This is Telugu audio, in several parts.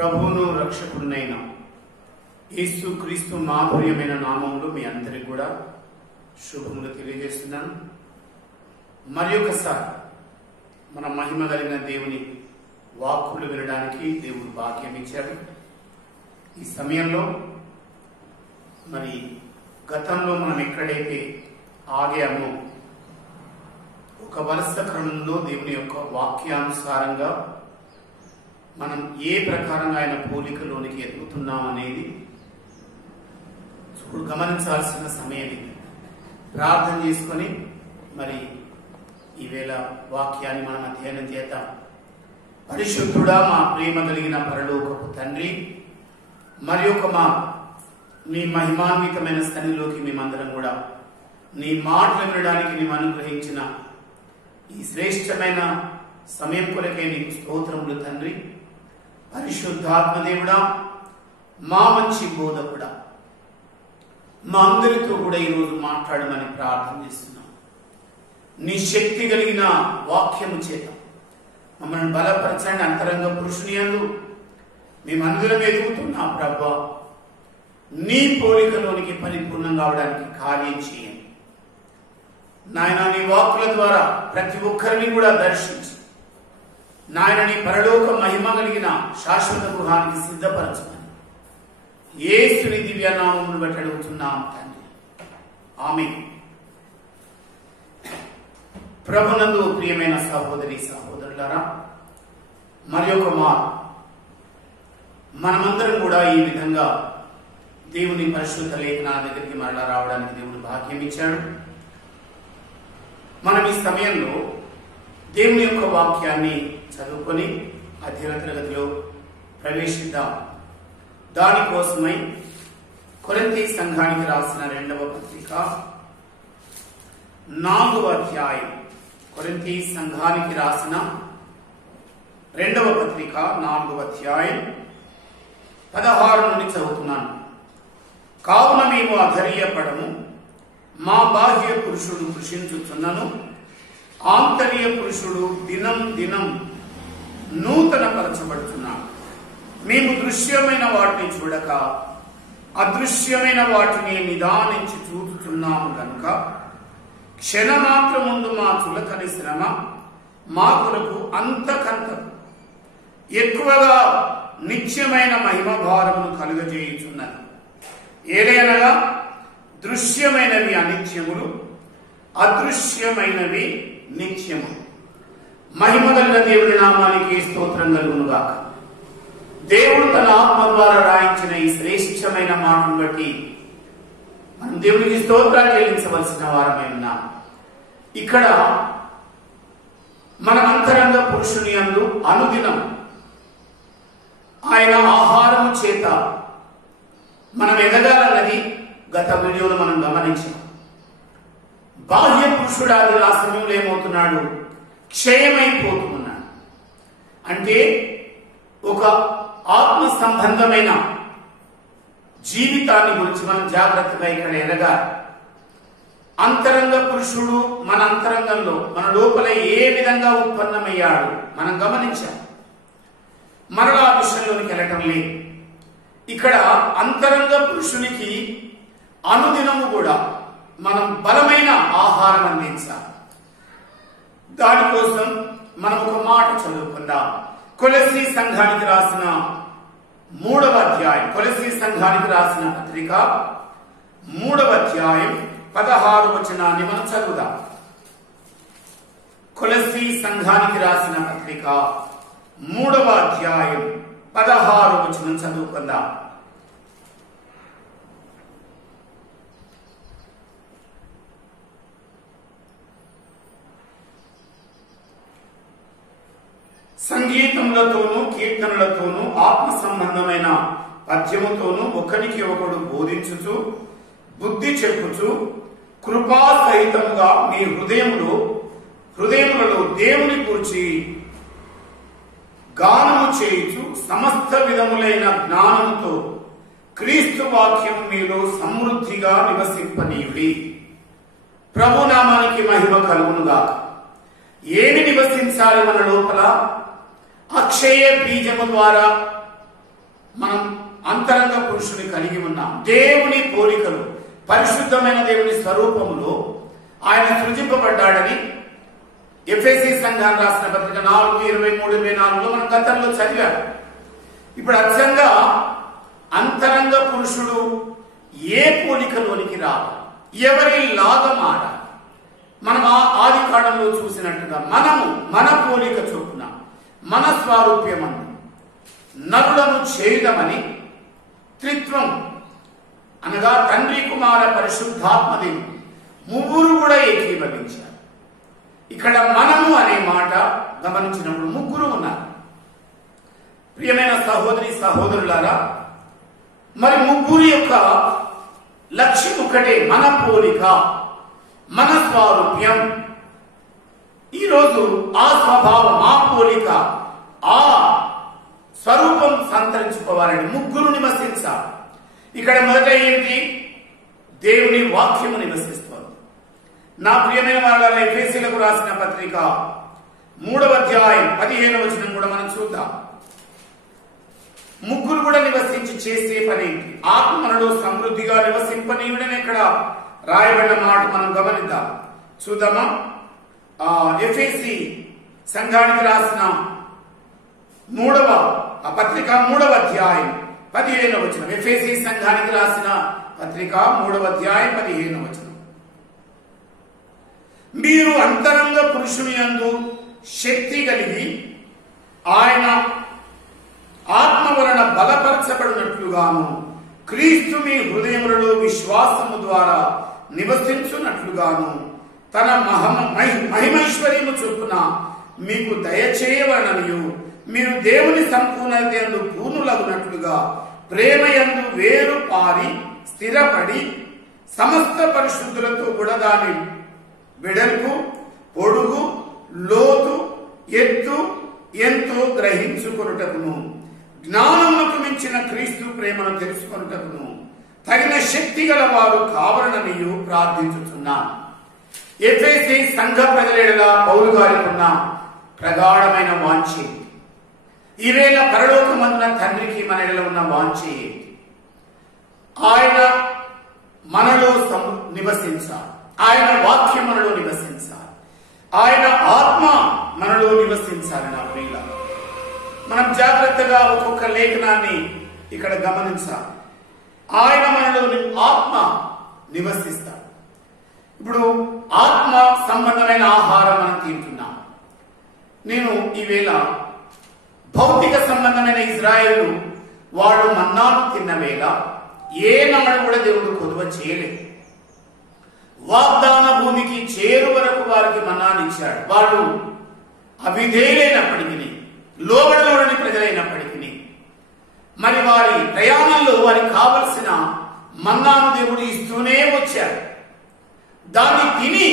ప్రభువును రక్షకుడునైన యేసు క్రీస్తు మాధుర్యమైన నామములో మీ అందరికి కూడా శుభములు తెలియజేస్తున్నాను. మరి ఒకసారి మన మహిమ కలిగిన దేవుని వాక్కులు వినడానికి దేవుడు భాగ్యం ఇచ్చాడు. ఈ సమయంలో మరి గతంలో మనం ఎక్కడైతే ఆగామో ఒక వరుస క్రమంలో దేవుని యొక్క వాక్యానుసారంగా మనం ఏ ప్రకారంగా ఆయన పోలికలోనికి ఎదుగుతున్నాం అనేది ఇప్పుడు గమనించాల్సిన సమయం ఇది. ప్రార్థన చేసుకొని మరి ఈవేళ వాక్యాన్ని మనం అధ్యయనం చేద్దాం. పరిశుద్ధుడా, మా ప్రేమ కలిగిన పరలోకపు తండ్రి, మరి ఒక నీ మహిమాన్వితమైన స్థాయిలోకి మేమందరం కూడా నీ మాటలు వినడానికి నీవు అనుగ్రహించిన ఈ శ్రేష్టమైన సమయం కొరకే నీకు స్తోత్రములు తండ్రి. పరిశుద్ధాత్మదేవుడా, మా మంచి బోధకుడా, మా అందరితో కూడా ఈరోజు మాట్లాడమని ప్రార్థన చేస్తున్నాం. నీ శక్తి కలిగిన వాక్యము చేత మమ్మల్ని బలపరచండి. అంతరంగ పురుషుని యందు మేమందరం ఎదుగుతున్నాం ప్రభా. నీ పోలికలోనికి పరిపూర్ణం కావడానికి కార్యం చేయండి నాయన. నీ వాక్కుల ద్వారా ప్రతి ఒక్కరిని కూడా దర్శించి నాయన నీ పరలోక మహిమ కలిగిన శాశ్వత గృహానికి సిద్ధపరచమని యేసుని దివ్యనామమును బట్టి అడుగుతున్నాం తండ్రి, ఆమేన్. ప్రభునందు ప్రియమైన సహోదరి సహోదరులారా, మరి ఒక మనమందరం కూడా ఈ విధంగా దేవుని పరిశుద్ధ లేఖనాల దగ్గరికి మరలా రావడానికి దేవుడు భాగ్యం ఇచ్చాడు. మనం ఈ సమయంలో దేవుని యొక్క వాక్యాన్ని చదువుకొని అధ్యయన తరగతిలో ప్రవేశిద్దాం. దానికోసమై కొరింథీ సంఘానికి రాసిన 2వ పత్రిక 4వ అధ్యాయం, కొరింథీ సంఘానికి రాసిన 2వ పత్రిక 4వ అధ్యాయం 16 నుండి చదువుతున్నాను. కావున మేము అధైర్యపడము, మా బాహ్య పురుషుడు కృషించుచున్నను, ఆంతర్య పురుషుడు దినం దినం నూతన పరచబడుతున్నాడు. మేము దృశ్యమైన వాటిని చూడక అదృశ్యమైన వాటిని నిదానించి చూస్తున్నాము కనుక క్షణమాత్రముందు మా చులకని శ్రమ మా కొరకు అంతకంత ఎక్కువగా నిత్యమైన మహిమ భారమును కలుగజేయుచున్నది. ఏలైనగా దృశ్యమైనవి అనిత్యములు, అదృశ్యమైనవి నిత్యములు. మహిమ కలిగిన దేవుని నామానికి స్తోత్రం కలుగునుగాక. దేవుడు తన ఆత్మ ద్వారా రాయించిన ఈ శ్రేష్టమైన మాటను బట్టి మనం దేవునికి స్తోత్రాలు చెల్లించవలసిన వారమే ఉన్నాం. ఇక్కడ మన అంతరంగ పురుషుని యందు అనుదినం ఆయన ఆహారము చేత మనం ఎదగాలన్నది గత వీడియోలో మనం గమనించాం. బాహ్య పురుషుడాది ఆ సమయంలో ఏమవుతున్నాడు? క్షయమైపోతున్నాడు. అంటే ఒక ఆత్మ సంబంధమైన జీవితాన్ని గురించి మనం జాగ్రత్తగా ఇక్కడ ఎదగాలి. అంతరంగ పురుషుడు మన అంతరంగంలో మన లోపల ఏ విధంగా ఉత్పన్నమయ్యాడు మనం గమనించాం. మరలా ఆ విషయంలోనికి వెళ్ళటం లేదు. ఇక్కడ అంతరంగ పురుషునికి అనుదినము కూడా మనం బలమైన ఆహారం అందించాలి. దానికోసం మనం ఒక మాట చదువుకుందాం. కొలస్సీ సంఘానికి రాసిన 3వ అధ్యాయం, కొలస్సీ సంఘానికి రాసిన పత్రిక 3వ అధ్యాయం 16వ వచనాన్ని మనం చదువుదాం. కొలస్సీ సంఘానికి రాసిన పత్రిక 3వ అధ్యాయం 16వ వచనం చదువుకుందాం. సంగీతములతోనూ కీర్తనలతోనూ ఆత్మ సంబంధమైన పద్యముతోనూ ఒకరికి ఒకడు బోధించుచు బుద్ధి చెప్పుచు కృపా సహితముగా మీ హృదయములలో దేవుని గూర్చి గానము చేయుచు సమస్త విధములైన జ్ఞానముతో క్రీస్తు వాక్యం మీలో సమృద్ధిగా నివసింపనీయుడి. ప్రభునామానికి మహిమ కలుగునుగాక. ఏమి నివసించాలి మన లోపల? అక్షయ బీజము ద్వారా మనం అంతరంగ పురుషుని కలిగి ఉన్నాం. దేవుని పోలికలు, పరిశుద్ధమైన దేవుని స్వరూపములో ఆయన సృజింపబడ్డాడని ఎఫెసీ సంఘాన్ని రాసిన పత్రిక 4:23-24లో మనం గతంలో చదివాం. ఇప్పుడు అచ్చంగా అంతరంగ పురుషుడు ఏ పోలికలోనికి రావాలి, ఎవరి లాగమాట, మనం ఆది కాండంలో చూసినట్టుగా మనము మన పోలిక చొప్పున మన స్వారూప్యమని నరులను చేయడమని త్రిత్వం అనగా తండ్రి, కుమార, పరిశుద్ధాత్మదేవుడు ముగ్గురు కూడా ఏకీభవించారు. ఇక్కడ మనము అనే మాట గమనించినప్పుడు ముగ్గురు ఉన్నారు. ప్రియమైన సహోదరి సహోదరులారా, మరి ముగ్గురు యొక్క లక్ష్యం ఒకటే, మన పోలిక, మన స్వారూప్యం. ఈరోజు ఆ స్వభావం, ఆ పోలిక, ఆ స్వరూపం సంతరించుకోవాలని ముగ్గురు నివసించాలి. ఇక్కడ మొదట ఏంటి? దేవుని వాక్యము నివసిస్తుంది. నా ప్రియమైన వాళ్ళ ఎఫెసీలకు రాసిన పత్రిక 3వ అధ్యాయం 15వ వచనం కూడా మనం చూద్దాం. ముగ్గురు కూడా నివసించి చేసే పని ఆత్మలో సమృద్ధిగా నివసింపనీయుడని ఇక్కడ రాయబడిన మాట మనం గమనిద్దాం. చూద్దామా? ఎఫెసీ సంఘానికి రాసిన పత్రిక 3వ అధ్యాయం 15వ వచనం. ఎఫెసీ సంఘానికి రాసిన పత్రిక 3వ అధ్యాయం 15వ వచనం. మీరు అంతరంగ పురుషుని యందు శక్తి కలిగి ఆయన ఆత్మ వలన బలపరచబడినట్లుగాను క్రీస్తు మీ హృదయములలో విశ్వాసము ద్వారా నివసించున్నట్లుగాను తన మహిమైశ్వర్యము చొప్పున మీకు దయచేయవలననియు మీరు దేవుని సంపూర్ణత యందు పూర్ణులగునట్లుగా ప్రేమ యందు వేరు పారి స్థిరపడి సమస్త పరిశుద్ధులతో కూడా దాని వెడల్పు, పొడుగు, లోతు, ఎత్తు ఎంతో గ్రహించుకొనుటకును జ్ఞానమునకు మించిన క్రీస్తు ప్రేమను తెలుసుకొనుటకును తగిన శక్తి గల వారు కావాలనియు ప్రార్థించుచున్నాను. ఎఫెసీ సంఘ ప్రజల పౌలు గారికి ఉన్న ప్రగాఢమైన వాంఛ, ఈవేళ పరలోకమందున తండ్రికి మన ఎడల ఉన్న వాంఛ ఏంటి? ఆయన మనలో నివసించాలి, ఆయన వాక్యం మనలో నివసించాలి, ఆయన ఆత్మ మనలో నివసించాలి. నా ప్రియుల, మనం జాగ్రత్తగా ఒక్కొక్క లేఖనాన్ని ఇక్కడ గమనించాలి. ఆయన మనలో ఆత్మ నివసిస్తాడు. ఇప్పుడు ఆత్మ సంబంధమైన ఆహారం మనం తింటున్నాం. నేను ఈవేళ భౌతిక సంబంధమైన ఇజ్రాయేలు వాళ్ళు మన్నాను తిన్న వేళ ఏనాడు కూడా దేవుడు కొదువ చేయలేదు. వాగ్దాన భూమికి చేరు వరకు వారికి మన్నానిచ్చాడు. వాళ్ళు అవిధేయులైనప్పటికీ, లోబడలోని ప్రజలైనప్పటికీ, మరి వారి ప్రయాణంలో వారికి కావలసిన మన్నాను దేవుడు ఇస్తూనే వచ్చాడు. దాన్ని తిని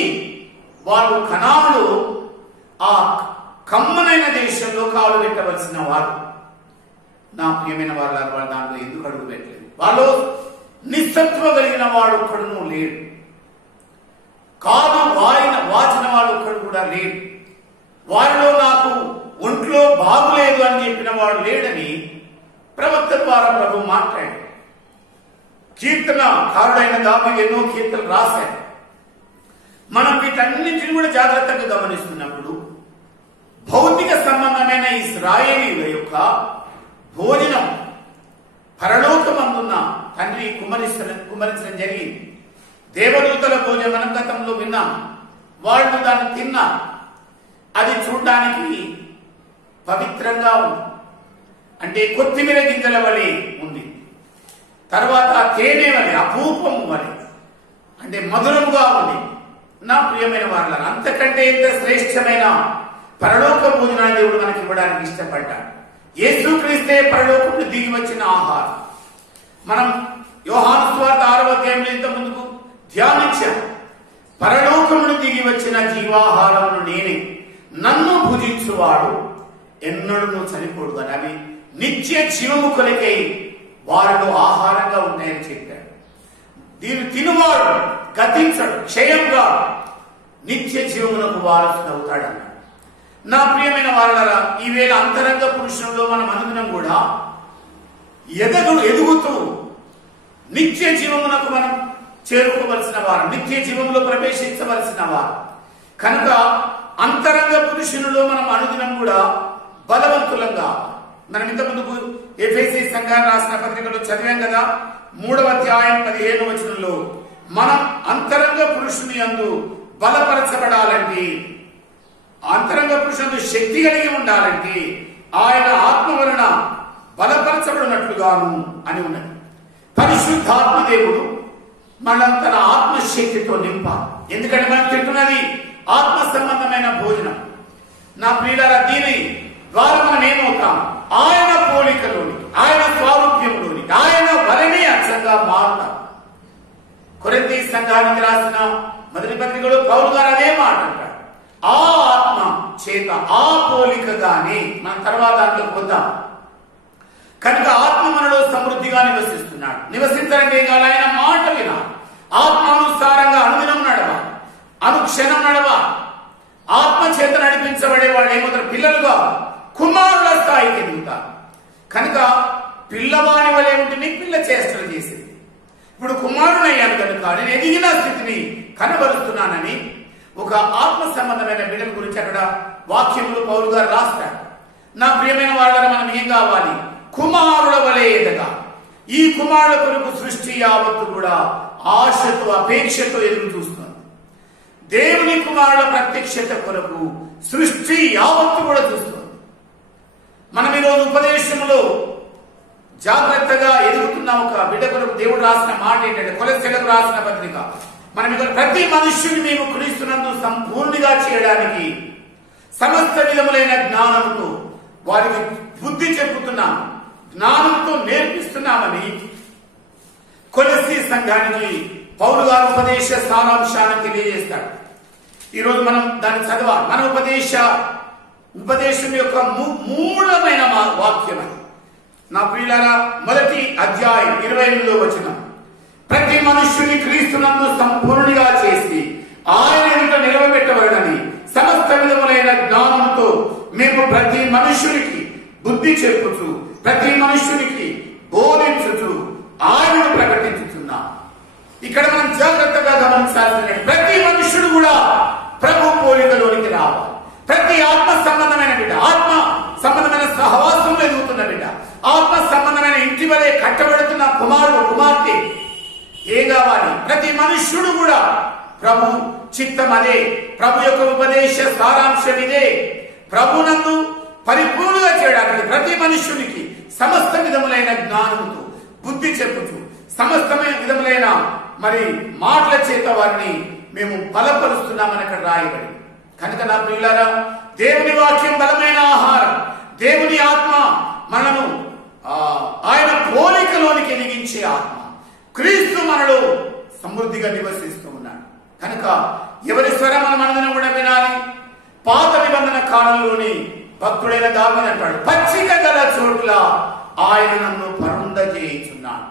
వారు కనానులో ఆ కమ్మనైన దేశంలో కాలు పెట్టవలసిన వారు. నా ప్రియమైన వాళ్ళు దాంట్లో ఎందుకు అడుగు పెట్టలేదు? వాళ్ళు నిస్సత్వ కలిగిన వాడు ఒక్కడును లేడు, కాదు వాచిన వాడు ఒక్కడు కూడా లేడు. వారిలో నాకు ఒంట్లో బాగులేదు అని చెప్పిన వాడు లేడని ప్రవక్త ద్వారా ప్రభు మాట్లాడాడు. కీర్తనకారుడైన దావీదు ఎన్నో కీర్తనలు రాశాడు. మనం వీటన్నింటిని కూడా జాగ్రత్తగా గమనిస్తున్నప్పుడు భౌతిక సంబంధమైన ఇశ్రాయేలీయుల యొక్క భోజనం పరలోకమందున్న తండ్రి కుమరించడం జరిగింది. దేవదూతల భోజనం మనం గతంలో విన్నాం. వాళ్ళు దాన్ని తిన్నారు. అది చూడడానికి పవిత్రంగా ఉంది, అంటే కొత్తిమీర గింజల వలె ఉంది. తర్వాత తేనె వలె, అపూపము వలె, అంటే మధురముగా ఉంది. నా ప్రియమైన వాళ్ళ, అంతకంటే ఇంత శ్రేష్టమైన పరలోక భోజనాన్ని దేవుడు మనకి ఇవ్వడానికి ఇష్టపడ్డాడు. యేసుక్రీస్తే పరలోకమును దిగి వచ్చిన ఆహారం. మనం యోహాను సువార్త 6వ అధ్యాయంలో ఇంత ముందుకు ధ్యానించాం. పరలోకమును దిగి వచ్చిన జీవాహారమును నేనే, నన్ను భుజించువాడు ఎన్నడూ చనిపోడు అని, అవి నిత్య జీవము కొలకై వారిలో ఆహారంగా ఉన్నాయని చెప్పాడు. దీన్ని తినువాడు గతించడు, క్షయంగా నిత్య జీవమునకు వారసుడు అవుతాడన్నాడు. నా ప్రియమైన వాళ్ళ, ఈవేళ అంతరంగ పురుషుల్లో మనం అనుదినం కూడా ఎదుగుతూ నిత్య జీవమునకు మనం చేరుకోవలసిన వారు, నిత్య జీవంలో ప్రవేశించవలసిన వారు కనుక అంతరంగ పురుషునిలో మనం అనుదినం కూడా బలవంతులంగా, మనం ఇంతకుముందుకు ఎఫెసీ సంఘాన్ని రాసిన పత్రికలో చదివాం కదా, 3వ అధ్యాయం 15వ వచనంలో మనం అంతరంగ పురుషుని యందు బలపరచబడాలంటే, అంతరంగ పురుషుని శక్తి కలిగి ఉండాలంటే ఆయన ఆత్మ వలన బలపరచబడినట్లుగాను అని ఉన్నది. పరిశుద్ధాత్మ దేవుడు మనం తన ఆత్మశక్తితో నింపాలి. ఎందుకంటే మనం తింటున్నది ఆత్మ సంబంధమైన భోజనం. నా ప్రియులారా, దీని ద్వారా మనం ఏమవుతాం? ఆయన పోలికలోని, ఆయన స్వారూప్యంలోని, ఆయన వలనే అచ్చంగా మారుతాం. కొరింథీ సంఘానికి రాసిన మొదటి పత్రికలో పౌలు గారు అదే మాట అంటాడు, ఆ ఆత్మ చేత ఆ పోలికగానే. మనం తర్వాత దాంట్లోకి పోతాం. కనుక ఆత్మ మనలో సమృద్ధిగా నివసిస్తున్నాడు. నివసించాలంటే కాదు, ఆయన మాట వినాలి, ఆత్మానుసారంగా అనుదినం నడవాలి, అనుక్షణం నడవాలి. ఆత్మ చేత నడిపించబడే వాళ్ళు ఏమవుతారు? పిల్లలుగా కుమారుల స్థాయికి ఎదుగుతారు. కనుక పిల్లవాని వలె ఉంటుంది, పిల్ల చేష్టలు చేసింది. ఇప్పుడు కుమారుడయ్యాను కనుక నేను ఎదిగిన స్థితిని కనబరుస్తున్నానని ఒక ఆత్మ సంబంధమైన బిడ్డల గురించి అక్కడ వాక్యంలో పౌలు గారు రాస్తాడు. నా ప్రియమైన వాళ్ళ మనం ఏం కావాలి? కుమారుల వలె ఎదగా. ఈ కుమారుల కొరకు సృష్టి యావత్తు కూడా ఆశతో అపేక్షతో ఎదురు చూస్తుంది. దేవుని కుమారుల ప్రత్యక్షత కొరకు సృష్టి యావత్తు కూడా చూస్తుంది. మనం ఈరోజు ఉపదేశంలో జాగ్రత్తగా ఎదుగుతున్న ఒక బిడ్డ కొరకు దేవుడు రాసిన మాట ఏంటంటే, కొలస్సీలకు రాసిన పత్రిక, మనం ఇక్కడ ప్రతి మనుష్యుని మేము క్రీస్తునందు సంపూర్ణిగా చేయడానికి సమస్త విధములైన జ్ఞానంతో వారికి బుద్ధి చెప్పుతున్నాం, జ్ఞానంతో నేర్పిస్తున్నామని కొలస్సీ సంఘానికి పౌలు గారు ఉపదేశ సారాంశాన్ని తెలియజేస్తాడు. ఈరోజు మనం దాన్ని చదవాలి. మన ఉపదేశం యొక్క మూలమైన వాక్యం అది. నా ప్రియులారా, మొదటి అధ్యాయం 28వ వచనం, ప్రతి మనుష్యుని క్రీస్తునందు సంపూర్ణిగా చేసి ఆయన ఎదుట నిలవబెట్టబడని సమస్త విధములైన జ్ఞానంతో మేము ప్రతి మనుష్యునికి బుద్ధి చెప్పుచు, ప్రతి మనుష్యునికి బోధించుచు ఆయనను ప్రకటించుతున్నాం. ఇక్కడ మనం జాగ్రత్తగా గమనించాల్సిన, ప్రతి మనుష్యుడు కూడా ప్రభు పోలికలోనికి రావాలి. ప్రతి ఆత్మ సంబంధమైన బిడ్డ, ఆత్మ సంబంధమైన సహవాసంలో ఎదుగుతున్న బిడ్డ, ఆత్మ సంబంధమైన ఇంటి వలె కట్టబడుతున్న కుమారుడు కుమార్తె ఏ కావాలి? ప్రతి మనుష్యుడు కూడా ప్రభు చిత్తం అదే, ప్రభు యొక్క ఉపదేశ సారాంశం ఇదే. ప్రభునందు పరిపూర్ణంగా చేయడానికి ప్రతి మనుష్యునికి సమస్త విధములైన జ్ఞానముతో బుద్ధి చెప్పుతూ సమస్తమైన విధములైన మరి మాటల చేత వారిని మేము బలపరుస్తున్నామని అక్కడ రాయబడి. కనుక నా ప్రియులారా, దేవుని వాక్యం బలమైన ఆహారం. దేవుని ఆత్మ మనను ఆయన పోలికలోనికి ఎదిగించే ఆత్మ. క్రీస్తు మనలో సమృద్ధిగా నివసిస్తూ ఉన్నాడు. కనుక ఎవరి స్వరం మనం అందరం కూడా వినాలి. పాత నిబంధన కాలంలోని భక్తుడైన దావీదు అంటాడు, పచ్చిక గల చోట్ల ఆయన నన్ను పరుండ చేయించున్నాడు,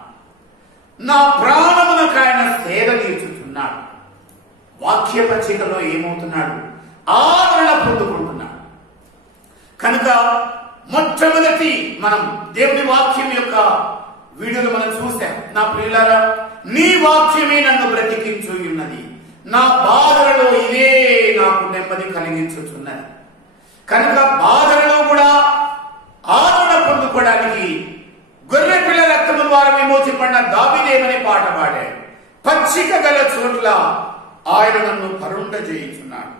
నా ప్రాణమునకు ఆయన సేద తీర్చుతున్నాడు. వాక్య పచ్చికలో ఏమవుతున్నాడు? ఆదరణ పొందుకుంటున్నాడు. కనుక మొట్టమొదటి మనం దేవుని వాక్యం యొక్క వీడియోలు మనం చూసాం. నా ప్రియులారా, నీ వాక్యమే నన్ను బ్రతికించు ఉన్నది, నా బాధలలో ఇదే నాకు నెమ్మది కలిగించుచున్నది. కనుక బాధలలో కూడా ఆదరణ పొందుకోవడానికి గొర్రె పిల్ల రక్తము ద్వారా విమోచింపడిన దావీదేమని పాట పాడాడు. పచ్చిక గల చోట్ల ఆయన నన్ను పరుండ చేయించున్నాడు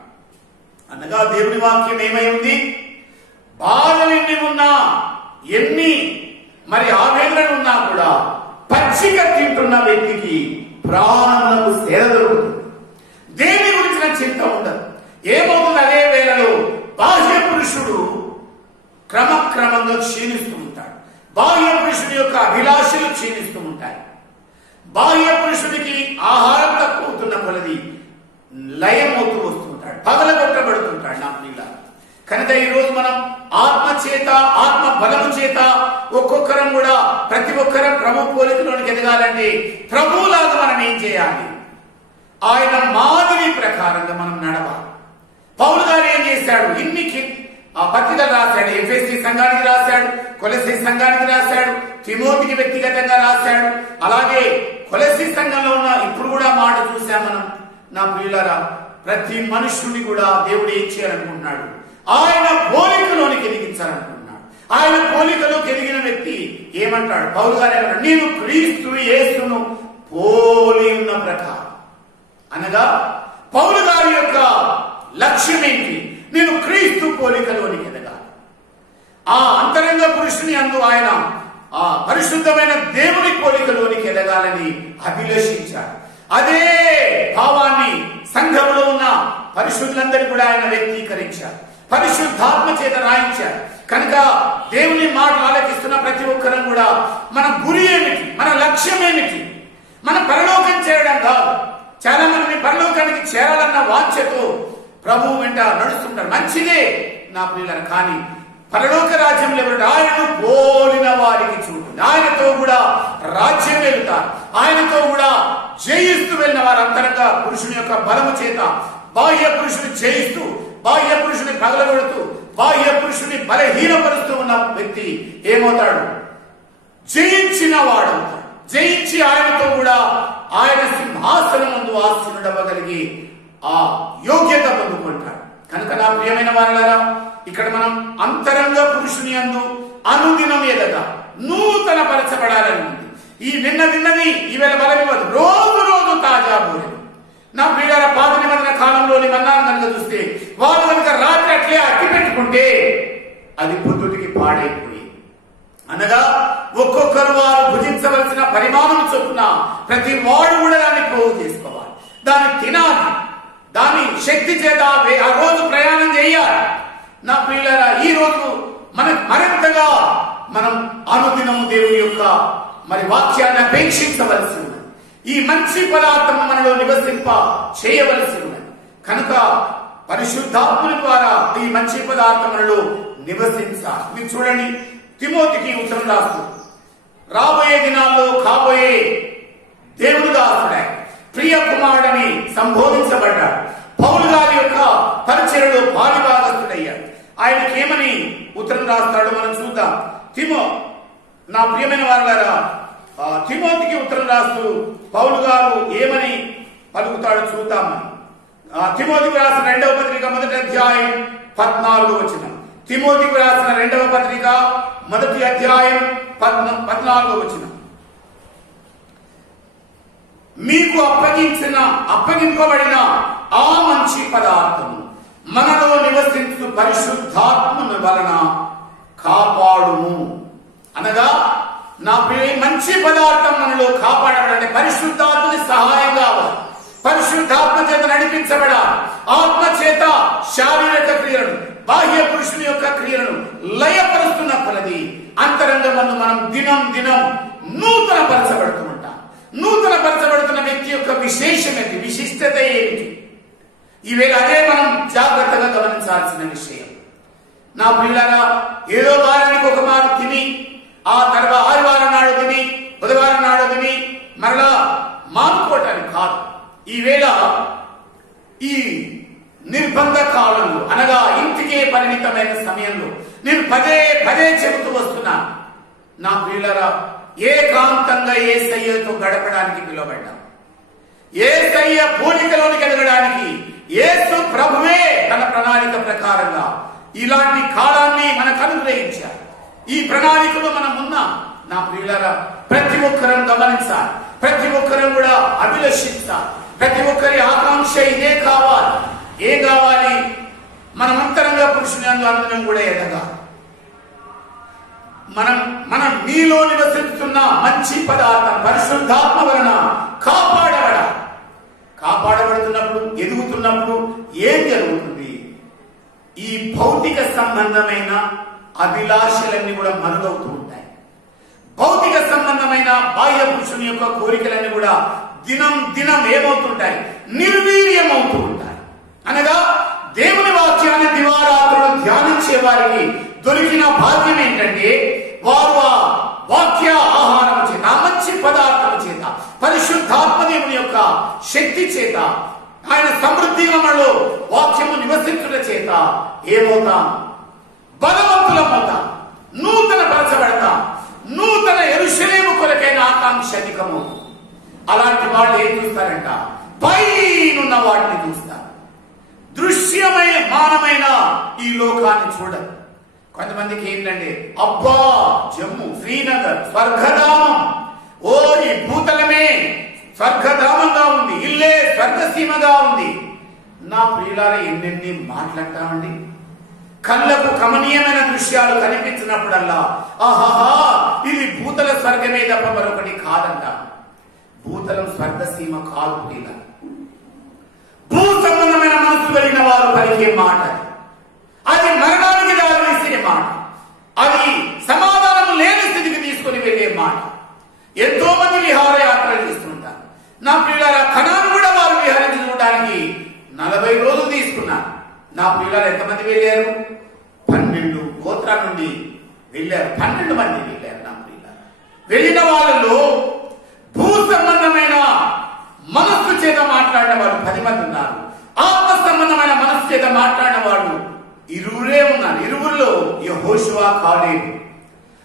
అనగా దేవుని వాక్యం ఏమై ఉంది? బాధలు ఎన్ని ఉన్నా, ఎన్ని మరి ఆవేదనలు ఉన్నా కూడా పచ్చిక తింటున్న వ్యక్తికి ప్రాణములకు సేద దొరుకుతుంది. దేని గురించిన చింత ఉండదు. ఏమవుతుంది? అదే వేళలో బాహ్య పురుషుడు క్రమక్రమంగా క్షీణిస్తూ ఉంటాడు. బాహ్య పురుషుడి యొక్క అభిలాషలు క్షీణిస్తూ ఉంటాయి. బాహ్య పురుషుడికి ఆహారం తక్కువవుతున్న కొలది లయం అవుతూ వస్తుంటాడు, పగలగొట్టబడుతుంటాడు. నా పిల్ల కనుక ఈరోజు మనం ఆత్మ చేత, ఆత్మ బలము చేత ఒక్కొక్కరం కూడా ప్రతి ఒక్కరం ప్రభు పోలికలోనికి ఎదగాలంటే ప్రభువులాగా మనం ఏం చేయాలి? ఆయన మాదిరి ప్రకారంగా మనం నడవాలి. పౌలు గారు ఏం చేశాడు? ఇన్ని ఆ పత్రికలు రాశాడు. ఎఫెసీ సంఘానికి రాశాడు, కొలసీ సంఘానికి రాశాడు, తిమోతికి వ్యక్తిగతంగా రాశాడు. అలాగే కొలసీ సంఘంలో ఉన్న ఇప్పుడు కూడా మాట చూసాం మనం. నా ప్రియులారా, ప్రతి మనుషుని కూడా దేవుడు ఏం చేయాలనుకుంటున్నాడు? ఆయన పోలికలోనికి ఎదిగించాలనుకుంటున్నాడు. ఆయన పోలికలోకి ఎదిగిన వ్యక్తి ఏమంటాడు? పౌలు గారు ఏమన్నాడు? నేను క్రీస్తు యేసును పోలి ఉన్న ప్రకారం. అనగా పౌలు గారి యొక్క లక్ష్యం ఏంటి? నేను క్రీస్తు పోలికలోనికి ఎదగాలి. ఆ అంతరంగ పురుషుని అందు ఆయన ఆ పరిశుద్ధమైన దేవుని పోలికలోనికి ఎదగాలని అభిలషించాడు. అదే భావాన్ని సంఘంలో ఉన్న పరిశుద్ధులందరూ కూడా ఆయన వ్యక్తీకరించారు. పరిశుద్ధాత్మ చేత రాయించారు. కనుక దేవుని మాటలు ఆలకిస్తున్న ప్రతి ఒక్కరం కూడా మన గురి ఏమిటి, మన లక్ష్యం ఏమిటి? మన పరలోకం చేయడం కాదు. చాలా మంది పరలోకానికి చేరాలన్న వాంఛతో ప్రభువు వెంట నడుస్తుంటారు. మంచిదే నా ప్రియులను. కానీ పరలోక రాజ్యంలో ఆయనను పోలిన వారికి చూడండి. ఆయనతో కూడా రాజ్యం వెళ్తారు. ఆయనతో కూడా జయిస్తూ వెళ్ళిన వారు అంతరంగా పురుషుని యొక్క బలము చేత బాహ్య పురుషుని జయిస్తూ, బాహ్య పురుషుని పగలగొడుతూ, బాహ్య పురుషుని బలహీనపరుస్తూ ఉన్న వ్యక్తి ఏమవుతాడు? జయించిన వాడవుతాడు. జయించి ఆయనతో కూడా ఆయన సింహాసనం ముందు ఆసీనుడవ్వగలిగి ఆ యోగ్యత పొందుకుంటాడు. కనుక నా ప్రియమైన వారలారా, ఇక్కడ మనం అంతరంగ పురుషుని యందు అనుదినం ఎదగా నూతన పరచబడాలని ఉంది. ఈ నిన్నది ఈవేళ బలమివ్వదు, రోజు రోజు తాజా భోజనం. నా ప్రియుల పాత నిబంధన కాలంలోని మన్నాను కనుక చూస్తే వారు కనుక రాత్రి అట్లే అట్టి పెట్టుకుంటే అది పొద్దుటికి పాడైపోయి, అనగా ఒక్కొక్కరు వారు భుజించవలసిన పరిమాణం చొప్పున ప్రతి వాడు కూడా దాన్ని పోగు చేసుకోవాలి, దాన్ని తినాలి, దాని శక్తి చేత ఆ రోజు ప్రయాణం చేయాలి. నా ప్రియులారా, ఈ రోజు మనకు మరింతగా మనం అనుదినము దేవుని యొక్క మరి వాక్యాన్ని అపేక్షించవలసి ఉన్నది. ఈ మంచి పదార్థం మనలో నివసింప చేయవలసి ఉన్నది. కనుక పరిశుద్ధాత్ముని ద్వారా ఈ మంచి పదార్థం మనలో నివసించాలి. మీరు చూడండి, తిమోతికి ఉత్తరం రాస్తూ రాబోయే దినాల్లో కాబోయే దేవుడు దాసుడే ప్రియ కుమారుడని సంబోధించబడ్డాడు. పౌలు గారి యొక్క పరిచర్యలో పాలిభాగస్తుడయ్యాడు. ఆయనకి ఏమని ఉత్తరం రాస్తాడు మనం చూద్దాం. నా ప్రియమైన వారులారా, తిమోతికి ఉత్తరం రాస్తూ పౌలు గారు ఏమని పలుకుతాడో చూద్దామని. తిమోతికి రాసిన 2వ పత్రిక 1వ అధ్యాయం 14వ వచనం. తిమోతికి రాసిన 2వ పత్రిక 1వ అధ్యాయం 14వ వచనం. మీకు అప్పగింపబడిన ఆ మంచి పదార్థము మనలో నివసించు పరిశుద్ధాత్మను వలన కాపాడును. అనగా నా ప్రియ మంచి పదార్థం మనలో కాపాడబడాలి. పరిశుద్ధాత్మని సహాయం కావాలి. పరిశుద్ధాత్మ చేత నడిపించబడాలి. ఆత్మ చేత శారీరక క్రియలను, బాహ్య పురుషుని యొక్క క్రియలను లయపరుస్తున్న కొలది అంతరంగమందు మనం దినం దినం నూతన పరచబడుతూ ఉంటాం. నూతన పరచబడుతున్న వ్యక్తి యొక్క విశేషం ఏంటి, విశిష్టత ఏమిటి? ఈవేళ అదే మనం జాగ్రత్తగా గమనించాల్సిన విషయం. నా పిల్లరా, ఏదో వారానికి ఒక మారు తిని ఆ తర్వాత ఆదివారం నాడు తిని బుధవారం నాడు తిని మరలా మానుకోవటానికి కాదు. ఈవేళ ఈ నిర్బంధ కాలంలో, అనగా ఇంటికే పరిమితమైన సమయంలో నేను పదే పదే చెబుతూ వస్తున్నా. నా ప్రియులారా, ఏకాంతంగా యేసయ్యతో గడపడానికి పిలువబడ్డా. యేసయ్య పోలికలోనికి ఎదగడానికి యేసు ప్రభువే తన ప్రణాళిక ప్రకారంగా ఇలాంటి కాలాన్ని మనకు అనుగ్రహించారు. ఈ ప్రణాళికలో మనం ఉన్నాం. నా ప్రియులారా, ప్రతి ఒక్కరం గమనించాలి. ప్రతి ఒక్కరం కూడా అభిలషించాలి. ప్రతి ఒక్కరి ఆకాంక్ష ఇదే కావాలి. ఏం కావాలి? మనం అంతరంగా పురుషుని అందరం కూడా ఎదగాలి. మనం మీలో నివసిస్తున్న మంచి పదార్థం పరిశుద్ధాత్మ వలన కాపాడబడుతున్నప్పుడు, ఎదుగుతున్నప్పుడు ఏం జరుగుతుంది? ఈ భౌతిక సంబంధమైన అభిలాషలన్నీ కూడా మరుగవుతూ ఉంటాయి. భౌతిక సంబంధమైన బాహ్య పురుషుని యొక్క కోరికలన్నీ కూడా దినం దినం ఏమవుతుంటాయి? నిర్వీర్యమవుతూ ఉంటాయి. అనగా దేవుని వాక్యాన్ని దివారాత్రులు ధ్యానించే వారికి దొరికిన భాగ్యం ఏంటంటే, వారు ఆ వాక్య ఆహారం చేత, ఆ మంచి పదార్థం చేత, పరిశుద్ధాత్మ దేవుని యొక్క శక్తి చేత, ఆయన సమృద్ధిగా మనలో వాక్యము నివసించుట చేత ఏమవుతాం? బలవంతులమవుతాం, నూతన పరచబడతాం, నూతన యెరూషలేము కొరకైన ఆకాంక్ష అధికము. అలాంటి వాళ్ళు ఏం చూస్తారంట? పైనున్న వాటిని చూస్తారు. దృశ్యమైన మానమైన ఈ లోకాన్ని చూడరు. కొంతమందికి ఏంటంటే, అబ్బా జమ్ము, శ్రీనగర్ స్వర్గధామం, ఓ ఈ భూతలమే స్వర్గధామంగా ఉంది, ఇల్లే స్వర్గసీమగా ఉంది. నా ప్రియులారా, ఎన్నెన్ని మాట్లాడతామండి. కళ్ళకు కమనీయమైన దృశ్యాలు కనిపించినప్పుడల్లా ఆహాహా ఇది భూతల స్వర్గమే తప్ప మరొకటి కాదంట. భూతలం స్వర్గసీమ కాదు ప్రియుల. భూ సంబంధమైన మనసు కలిగిన వారు పలికే మాట అది మరణానికి దారితీసే మాట, అది సమాధానం లేని స్థితికి తీసుకుని వెళ్ళే మాట. ఎంతో మంది విహారయాత్రలు చేస్తుంటారు. నా ప్రియులారా, కనాను కూడా వారు విహరించడానికి 40 రోజులు తీసుకున్నారు. నా ప్రియులారా, ఎంతమంది వెళ్ళారు? 12 గోత్రాల నుండి వెళ్ళారు. 12 మంది వెళ్ళారు. నా ప్రియులారా, వెళ్ళిన వాళ్ళలో భూ సంబంధమైన మనస్సు చేత మాట్లాడిన వాడు 10 మంది ఉన్నారు. ఆత్మ సంబంధమైన మనస్సు చేత మాట్లాడిన వాడు 20 ఉన్నారు. 20లో యెహోషువ, కాలేబు.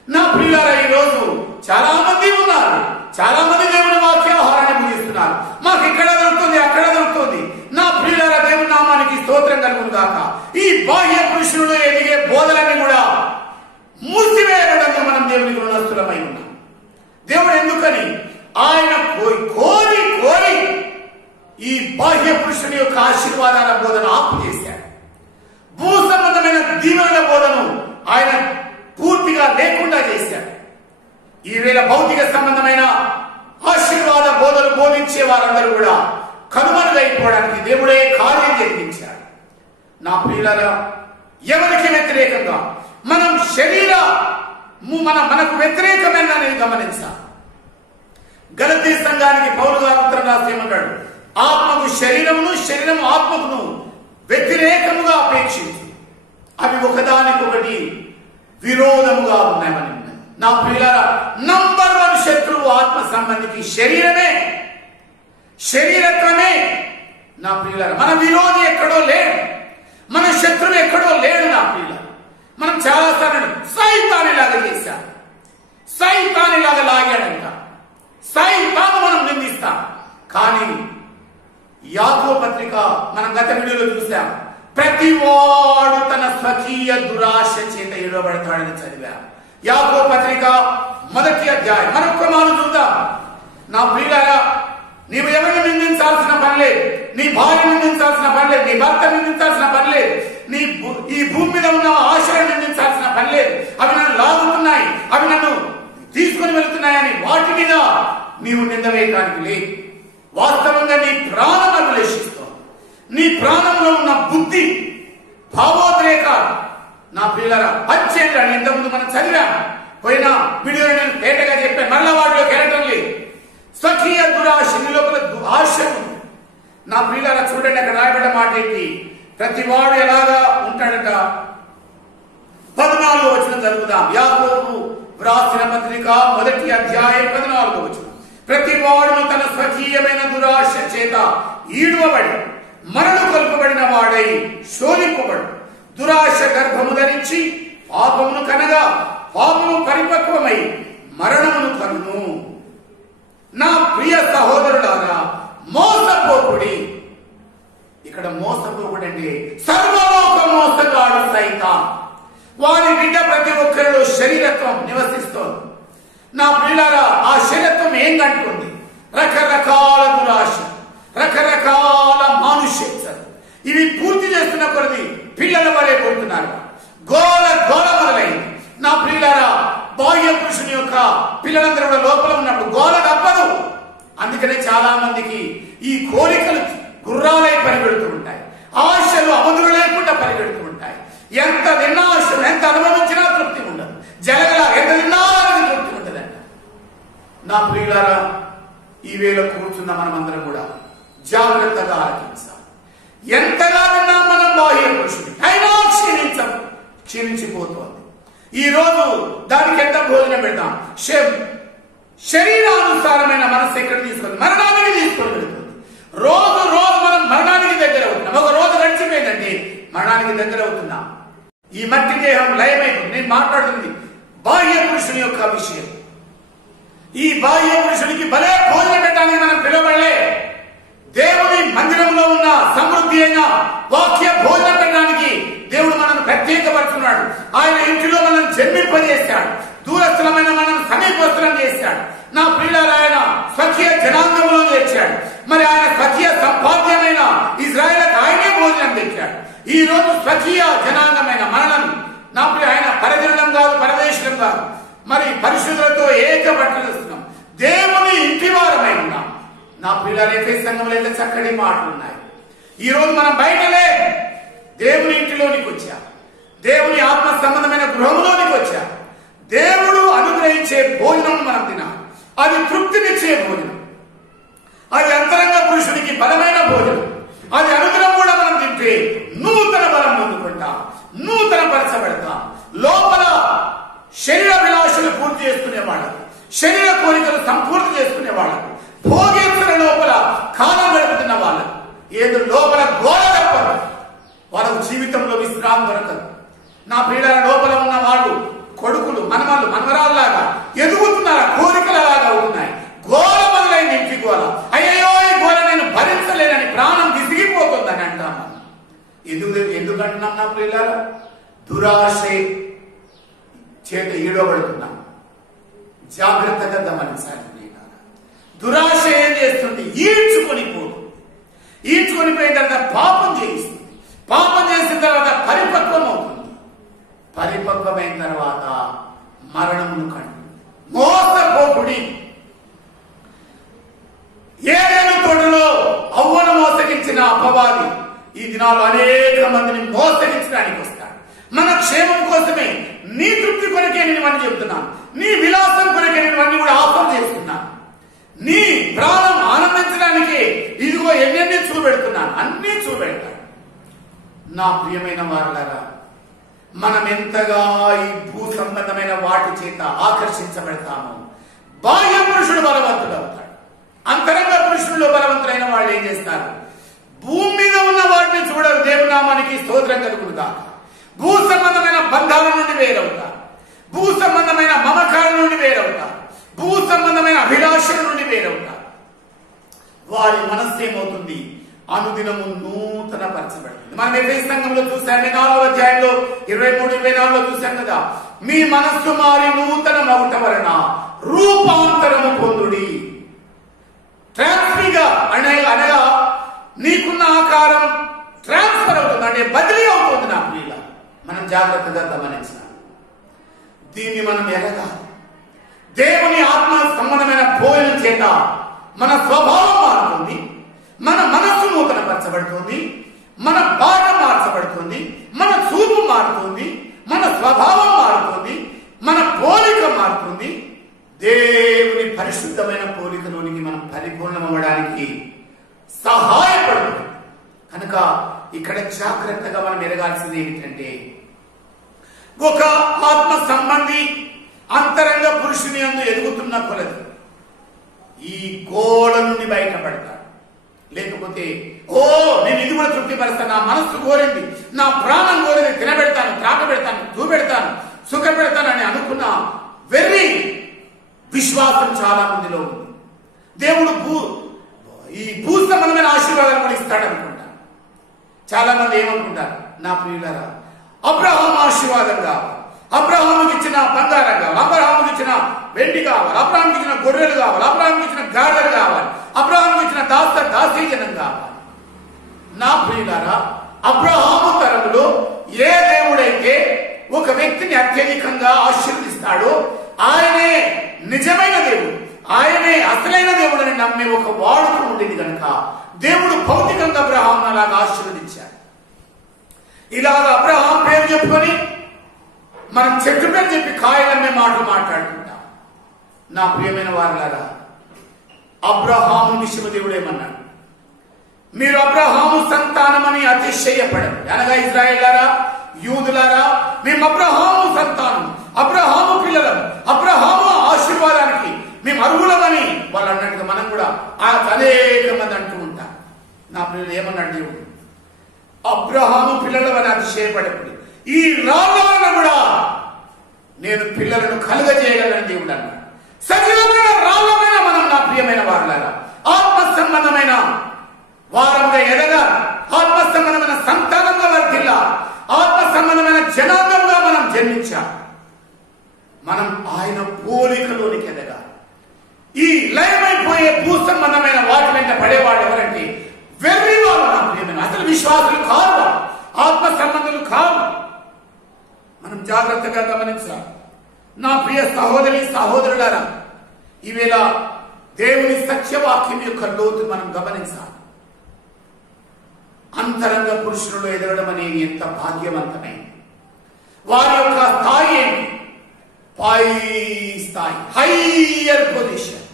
నా ప్రియులారా, ఈ రోజు చాలా మంది ఉన్నారు. చాలా మంది దేవుని వాక్యాహారాన్ని భుజిస్తున్నారు. మాకు ఇక్కడ దొరుకుతుంది, అక్కడ దొరుకుతుంది. నా ప్రియులారా, దేవుని నామానికి స్తోత్రం కలుగును గాక. ఈ బాహ్య పురుషుడు ఎదిగే బోధలన్నీ కూడా మూసివేయబడంగా మనం దేవునికి రుణస్తులమై ఉన్నాం. దేవుడు ఎందుకని? ఆయన కోరి కోరి ఈ బాహ్య పురుషుని యొక్క ఆశీర్వాదాల బోధన ఆపు చేశాడు. భూ సంబంధమైన దీవెనల బోధను ఆయన పూర్తిగా లేకుండా చేశాడు. ఈవేళ భౌతిక సంబంధమైన ఆశీర్వాద బోధలు బోధించే వారందరూ కూడా కనుమరుగైపోవడానికి దేవుడే కార్యం జరిగించాడు. నా ప్రియులారా, ఎవరికి వ్యతిరేకంగా మనం మనకు వ్యతిరేకమైన గమనించాలి. గలతీ సంఘానికి పౌలు గారు ఉత్తరం రాసేమన్నాడు? ఆత్మకు శరీరమును, శరీరము ఆత్మకును వ్యతిరేకముగా అపేక్షించి అవి ఒకదానికొకటి విరోధముగా ఉన్నాయని. నా ప్రియులారా, నంబర్ 1 శత్రువు ఆత్మ సంబంధికి శరీరమే, శరీరత్వమే. నా ప్రియులారా, మన విరోధి ఎక్కడో లేడు, మన శత్రువు ఎక్కడో లేడు. నా ప్రియులారా, మనం చాలాసార్లు సైతానిలాగా చేశాం, సైతానిలాగా లాగాడంట, సైతాను మనం నిందిస్తాం. కానీ యాకోబు పత్రిక మనం గత వీడియోలో చూసాం. ప్రతివాడు తన స్వకీయ దురాశ చేత ఇడవబడతాడని చదివాం. యాకోబు పత్రిక 1వ అధ్యాయం మరొక మాను చూద్దాం. నా ప్రియులారా, నీవు ఎవరిని నిందించాల్సిన పనిలేదు. నీ భార్య నిందించాల్సిన పనిలేదు, నీ భర్త నిందించాల్సిన పనిలేదు, ఈ భూమి మీద ఉన్న ఆశలను నిందించాల్సిన పనిలేదు. అవి నన్ను లాగుతున్నాయి, అవి నన్ను తీసుకుని వెళుతున్నాయని వాటి మీద నీవు నింద వేయడానికి లేదు. వాస్తవంగా నీ ప్రాణం అభిలేషిస్తోంది. నీ ప్రాణంలో ఉన్న బుద్ధి, భావోద్రేకాలు. నా పిల్లల పచ్చేంద్రాన్ని ఇంతకుముందు మనం చదివాం. పోయిన వీడియోలో నేను తేటగా చెప్పాను, మళ్ళా వాటిలోకి వెళ్ళటం లేదు. స్వకీయ దురాశ, నీ లోపల ఆశ ఉంది. నా పిల్లల చూడండి, అక్కడ రాయబడ్డ మాట ఏంటి? ప్రతివాడు ఎలాగా ఉంటాడట? 14వ వచనం చదువుదాం. యాకోబు వ్రాసిన పత్రిక 1వ అధ్యాయం 14వ వచనం. ప్రతివాడును తన స్వకీయమైన దురాశ చేత ఈడువబడి మరణ కొల్పబడిన వాడై శోధింపబడు. దురాశ గర్భము ధరించి పాపమును కనగా పాపము పరిపక్వమై మరణమును కనును. నా ప్రియ సహోదరులారా, మోసపోకుడి. ఇక్కడ మోసపోకుడు అంటే సర్వలోక మోసగాడు సైతాన్. వారి బిడ్డ ప్రతి ఒక్కరిలో శరీరత్వం నివసిస్తోంది. నా ప్రియులారా, ఆ శరీరత్వం ఏం కంటుంది? రకరకాల దురాశ, రకరకాల మానుష్యత. ఇవి పూర్తి చేస్తున్న కొద్ది పిల్లల వలె పోతున్నారు. గోల గోల మొదలైంది. నా ప్రియులారా, బాహ్య పురుషుని యొక్క పిల్లలందరూ కూడా లోపల ఉన్నప్పుడు గోల తప్పదు. అందుకనే చాలా మందికి ఈ కోరికలు గుర్రాలై పరిగెడుతూ ఉంటాయి, ఆశలు అవధులు లేకుండా పరిగెడుతూ ఉంటాయి. ఎంత తిన్నా ఆశం, ఎంత అనుభవించినా తృప్తి ఉండదు. జలగల ఎంత తిన్నా తృప్తి ఉండదంట. నా ప్రియులారా, ఈ వేళ కూర్చున్న మనమందరం కూడా జాగ్రత్తగా ఆలోచించాలి. ఎంతగా విన్నా మనం బాహ్య పురుషుడి అయినా క్షీణించిపోతుంది. ఈ రోజు దానికి ఎంత భోజనం పెడతాం? శరీరానుసారమైన మనసు ఎక్కడ తీసుకొని మరణానికి తీసుకొని వెళ్తుంది. రోజు రోజు మనం మరణానికి దగ్గర అవుతున్నాం. ఒక రోజు గడిచిపోయిందంటే మరణానికి దగ్గర అవుతున్నాం. ఈ మట్టి దేహం లయ యొక్క విషయం. ఈ బాహ్య పురుషుడికి భలే భోజనం పెట్టడానికి మనం పిలవబడలే. దేవుని మందిరంలో ఉన్న సమృద్ధి అయిన వాక్య భోజనం పెట్టడానికి దేవుడు మనల్ని ప్రత్యేకపరుచున్నాడు. ఆయన ఇంటిలో మనం జన్మింపజేశాడు. దూరస్థులమైన మనం సమీపస్థులను చేశాడు. నా ప్రియులారా, ఆయన స్వకీయ జనాంగంలో చేర్చాడు. మరి ఆయన స్వకీయ సంపాద్యమైన ఇజ్రాయేలుకు ఆయనే భోజనం తెచ్చాడు. ఈ రోజు స్వకీయ జనాంగమైన మనలను నా ప్రియ ఆయన పరజనం కాదు, పరదేశం కాదు, మరి పరిశుద్ధులతో ఏకపట్టుస్తున్నాం. దేవుని ఇంటి వారమై ఉన్నాం. నా ప్రియులారా, ఎఫెసు సంఘంలో అయితే చక్కటి మాటలు ఉన్నాయి. ఈ రోజు మనం బయటలే, దేవుని ఇంటిలోనికి వచ్చా, దేవుని ఆత్మ సంబంధమైన గృహంలోనికి వచ్చా. దేవుడు అనుగ్రహించే భోజనం మనం తినాలి. అది తృప్తినిచ్చే భోజనం, అది అంతరంగ పురుషుడికి బలమైన భోజనం. అది అనుగ్రహం కూడా మనం తింటే నూతన బలం పొందుకుంటాం, నూతన పరచబడతాం. లోపల శరీర విలాసాలు పూర్తి చేసుకునే వాళ్ళకు, శరీర కోరికలు సంపూర్తి చేసుకునే వాళ్ళకు, భోగేశ్వర లోపల కాలం గడుపుతున్న వాళ్ళకు ఏదో లోపల గోడ తప్పదు, వాళ్ళకు జీవితంలో విశ్రాంతి దొరకదు. నా ప్రియుల లోపల ఉన్న వాళ్ళు కొడుకులు, మనమలు, మనవరాల్లాగా ఎదుగుతున్నారా, కోరికలలాగా ఉన్నాయి. గోల మొదలైన ఇంటి గోల, అయ్యో ఈ గోల నేను భరించలేనని ప్రాణం విసిగిపోతుందని అంటాను. ఎందుకంటున్నాం నా ప్రియులారా? దురాశ చేత ఈడబడుతున్నాం. జాగ్రత్తగా గమనించాలి. దురాశ ఏం చేస్తుంది? ఈడ్చుకొని పోతుంది. ఈడ్చుకొని పోయిన తర్వాత పాపం చేయిస్తుంది. పాపం చేసిన తర్వాత పరిపక్వం అవుతుంది. పరిపక్వమైన తర్వాత మరణమును కండు. మోసపోకుడి. ఏదైనా తోటలో అవ్వను మోసగించిన అపవాది ఈ దినాలు అనేక మందిని మోసగించడానికి వస్తాడు. మన క్షేమం కోసమే, నీ తృప్తి కొరకే నేను అని చెప్తున్నాను. నీ విలాసం కొరకే నేను అన్ని కూడా ఆఫర్ చేస్తున్నాను. నీ ప్రాణం ఆనందించడానికి ఇదిగో ఎన్నెన్ని చూపెడుతున్నాను, అన్నీ చూపెడతాను. నా ప్రియమైన వారులారా, మనం ఎంతగా ఈ భూ సంబంధమైన వాటి చేత ఆకర్షించబడతామో బాహ్య పురుషుడు బలవంతుడు అవుతాడు. అంతరంగ పురుషుల్లో బలవంతులైన వాళ్ళు ఏం చేస్తారు? భూమి మీద ఉన్న వాటిని చూడరు. దేవునామానికి స్తోత్రం కలుగునుగా. భూ సంబంధమైన బంధాల నుండి వేరవుతారు. భూ సంబంధమైన మమకారం నుండి వేరవుతారు. భూ సంబంధమైన అభిలాషల నుండి వేరవుతారు. వారి మనస్సు ఏమవుతుంది? అనుదినము నూతన పరచబడుతుంది. మనం ఎఫెసు సంఘంలో చూసాం, 4వ అధ్యాయంలో 23-24 చూసాం కదా. మీ మనస్సు మారి నూతన మగుట వలన రూపాంతరము పొందుడి. ట్రాన్స్ఫర్గా అనగా నీకున్న ఆకారం ట్రాన్స్ఫర్ అవుతుంది, అంటే బదిలీ అవుతుంది. నా ప్రియుల, మనం జాగ్రత్తగా గమనించాలి. దీన్ని మనం ఎరగాలి. దేవుని ఆత్మ సంబంధమైన భోజనం చేత మన స్వభావం మారుతుంది, మన మనస్సు నూతనపరచబడుతుంది, మన బాట మార్చబడుతుంది, మన చూపు మారుతుంది, మన స్వభావం మారుతుంది, మన పోలిక మారుతుంది. దేవుని పరిశుద్ధమైన పోలికలోనికి మనం పరిపూర్ణమవ్వడానికి సహాయపడుతుంది. కనుక ఇక్కడ జాగ్రత్తగా మనం ఎరగాల్సింది ఏమిటంటే, ఒక ఆత్మ సంబంధి అంతరంగ పురుషుని యందు ఎదుగుతున్న కొలది ఈ గోడ నుండి బయటపడతాడు. లేకపోతే నేను ఇది కూడా తృప్తిపరుస్తాను, నా మనస్సు కోరింది, నా ప్రాణం కోరింది, తినబెడతాను, త్రాగబెడతాను, చూపెడతాను, సుఖపెడతాను అని అనుకున్న వెర్రి విశ్వాసం చాలా మందిలో ఉంది. దేవుడు ఈ భూ సంబంధమైన ఆశీర్వాదాలు కూడా ఇస్తాడు అనుకుంటారు. చాలా మంది ఏమనుకుంటారు? నా ప్రియులారా, అబ్రహాము ఆశీర్వాదం కావాలి, అబ్రహాముకి ఇచ్చిన బంగారం కావాలి, అబ్రహాముకి ఇచ్చిన వెండి కావాలి, అబ్రహాముకి ఇచ్చిన గొర్రెలు కావాలి, అబ్రహాముకి ఇచ్చిన గాడిదలు కావాలి, అబ్రహాముకి ఇచ్చిన దాసీజనం కావాలి. నా ప్రియులారా, అబ్రహాము తరములో ఏ దేవుడైతే ఒక వ్యక్తిని అత్యధికంగా ఆశీర్వదిస్తాడో ఆయనే నిజమైన దేవుడు, ఆయనే అసలైన దేవుడని నమ్మే ఒక వాడుక ఉండేది కనుక దేవుడు భౌతికంగా అబ్రహాం అలాగా ఆశీర్వదించాడు. ఇలాగ అబ్రహాం పేరు చెప్పుకొని మనం చెట్టు పేరు చెప్పి కాయలమ్మే మాటలు మాట్లాడుకుంటాం. నా ప్రియమైన వారులారా, అబ్రహాము విషయం దేవుడు ఏమన్నాడు? మీరు అబ్రహాము సంతానమని అతిశయపడరు. అనగా ఇశ్రాయేలులారా, యూదులారా, మేము అబ్రహాము సంతానం, అబ్రహాము పిల్లలం, అబ్రహాము ఆశీర్వాదానికి మేము అర్హులమని వాళ్ళు అన్నట్టుగా మనం కూడా అనేక మంది అంటూ ఉంటాం. నా పిల్లలు ఏమన్నాడు దేవుడు? అబ్రహాము పిల్లలమని అతిశయపడకూడదు, ఈ రాళ్ళ వలన కూడా నేను పిల్లలను కలుగజేయగలను దేవుడు అన్నాడు. సజీవమైన రాళ్ళమైన మనం నా ప్రియమైన వారులారా ఆత్మ సంబంధమైన వారంగా ఎదగా, ఆత్మ సంబంధమైన సంతానంగా వర్తిల్లా, ఆత్మ సంబంధమైన జనాంగంగా మనం జన్మించాం. మనం ఆయన పోలికలోనికి ఎదగా. ఈ లయమైపోయే భూ సంబంధమైన వాటి వెంట పడేవాడు ఎవరంటే వెర్రివాడు నా ప్రియమైన. అసలు విశ్వాసులు కాదు, ఆత్మ సంబంధులు కాదు. మనం జాగ్రత్తగా గమనించాలి. నా ప్రియ సహోదరి సహోదరులారా, ఈవేళ దేవుని సత్యవాక్యం యొక్క లోతు మనం గమనించాలి. అంతరంగ పురుషులలో ఎదగడం అనేది ఎంత భాగ్యవంతమైంది. వారి యొక్క స్థాయి ఏంటి? పై స్థాయి, హైయర్ పొజిషన్.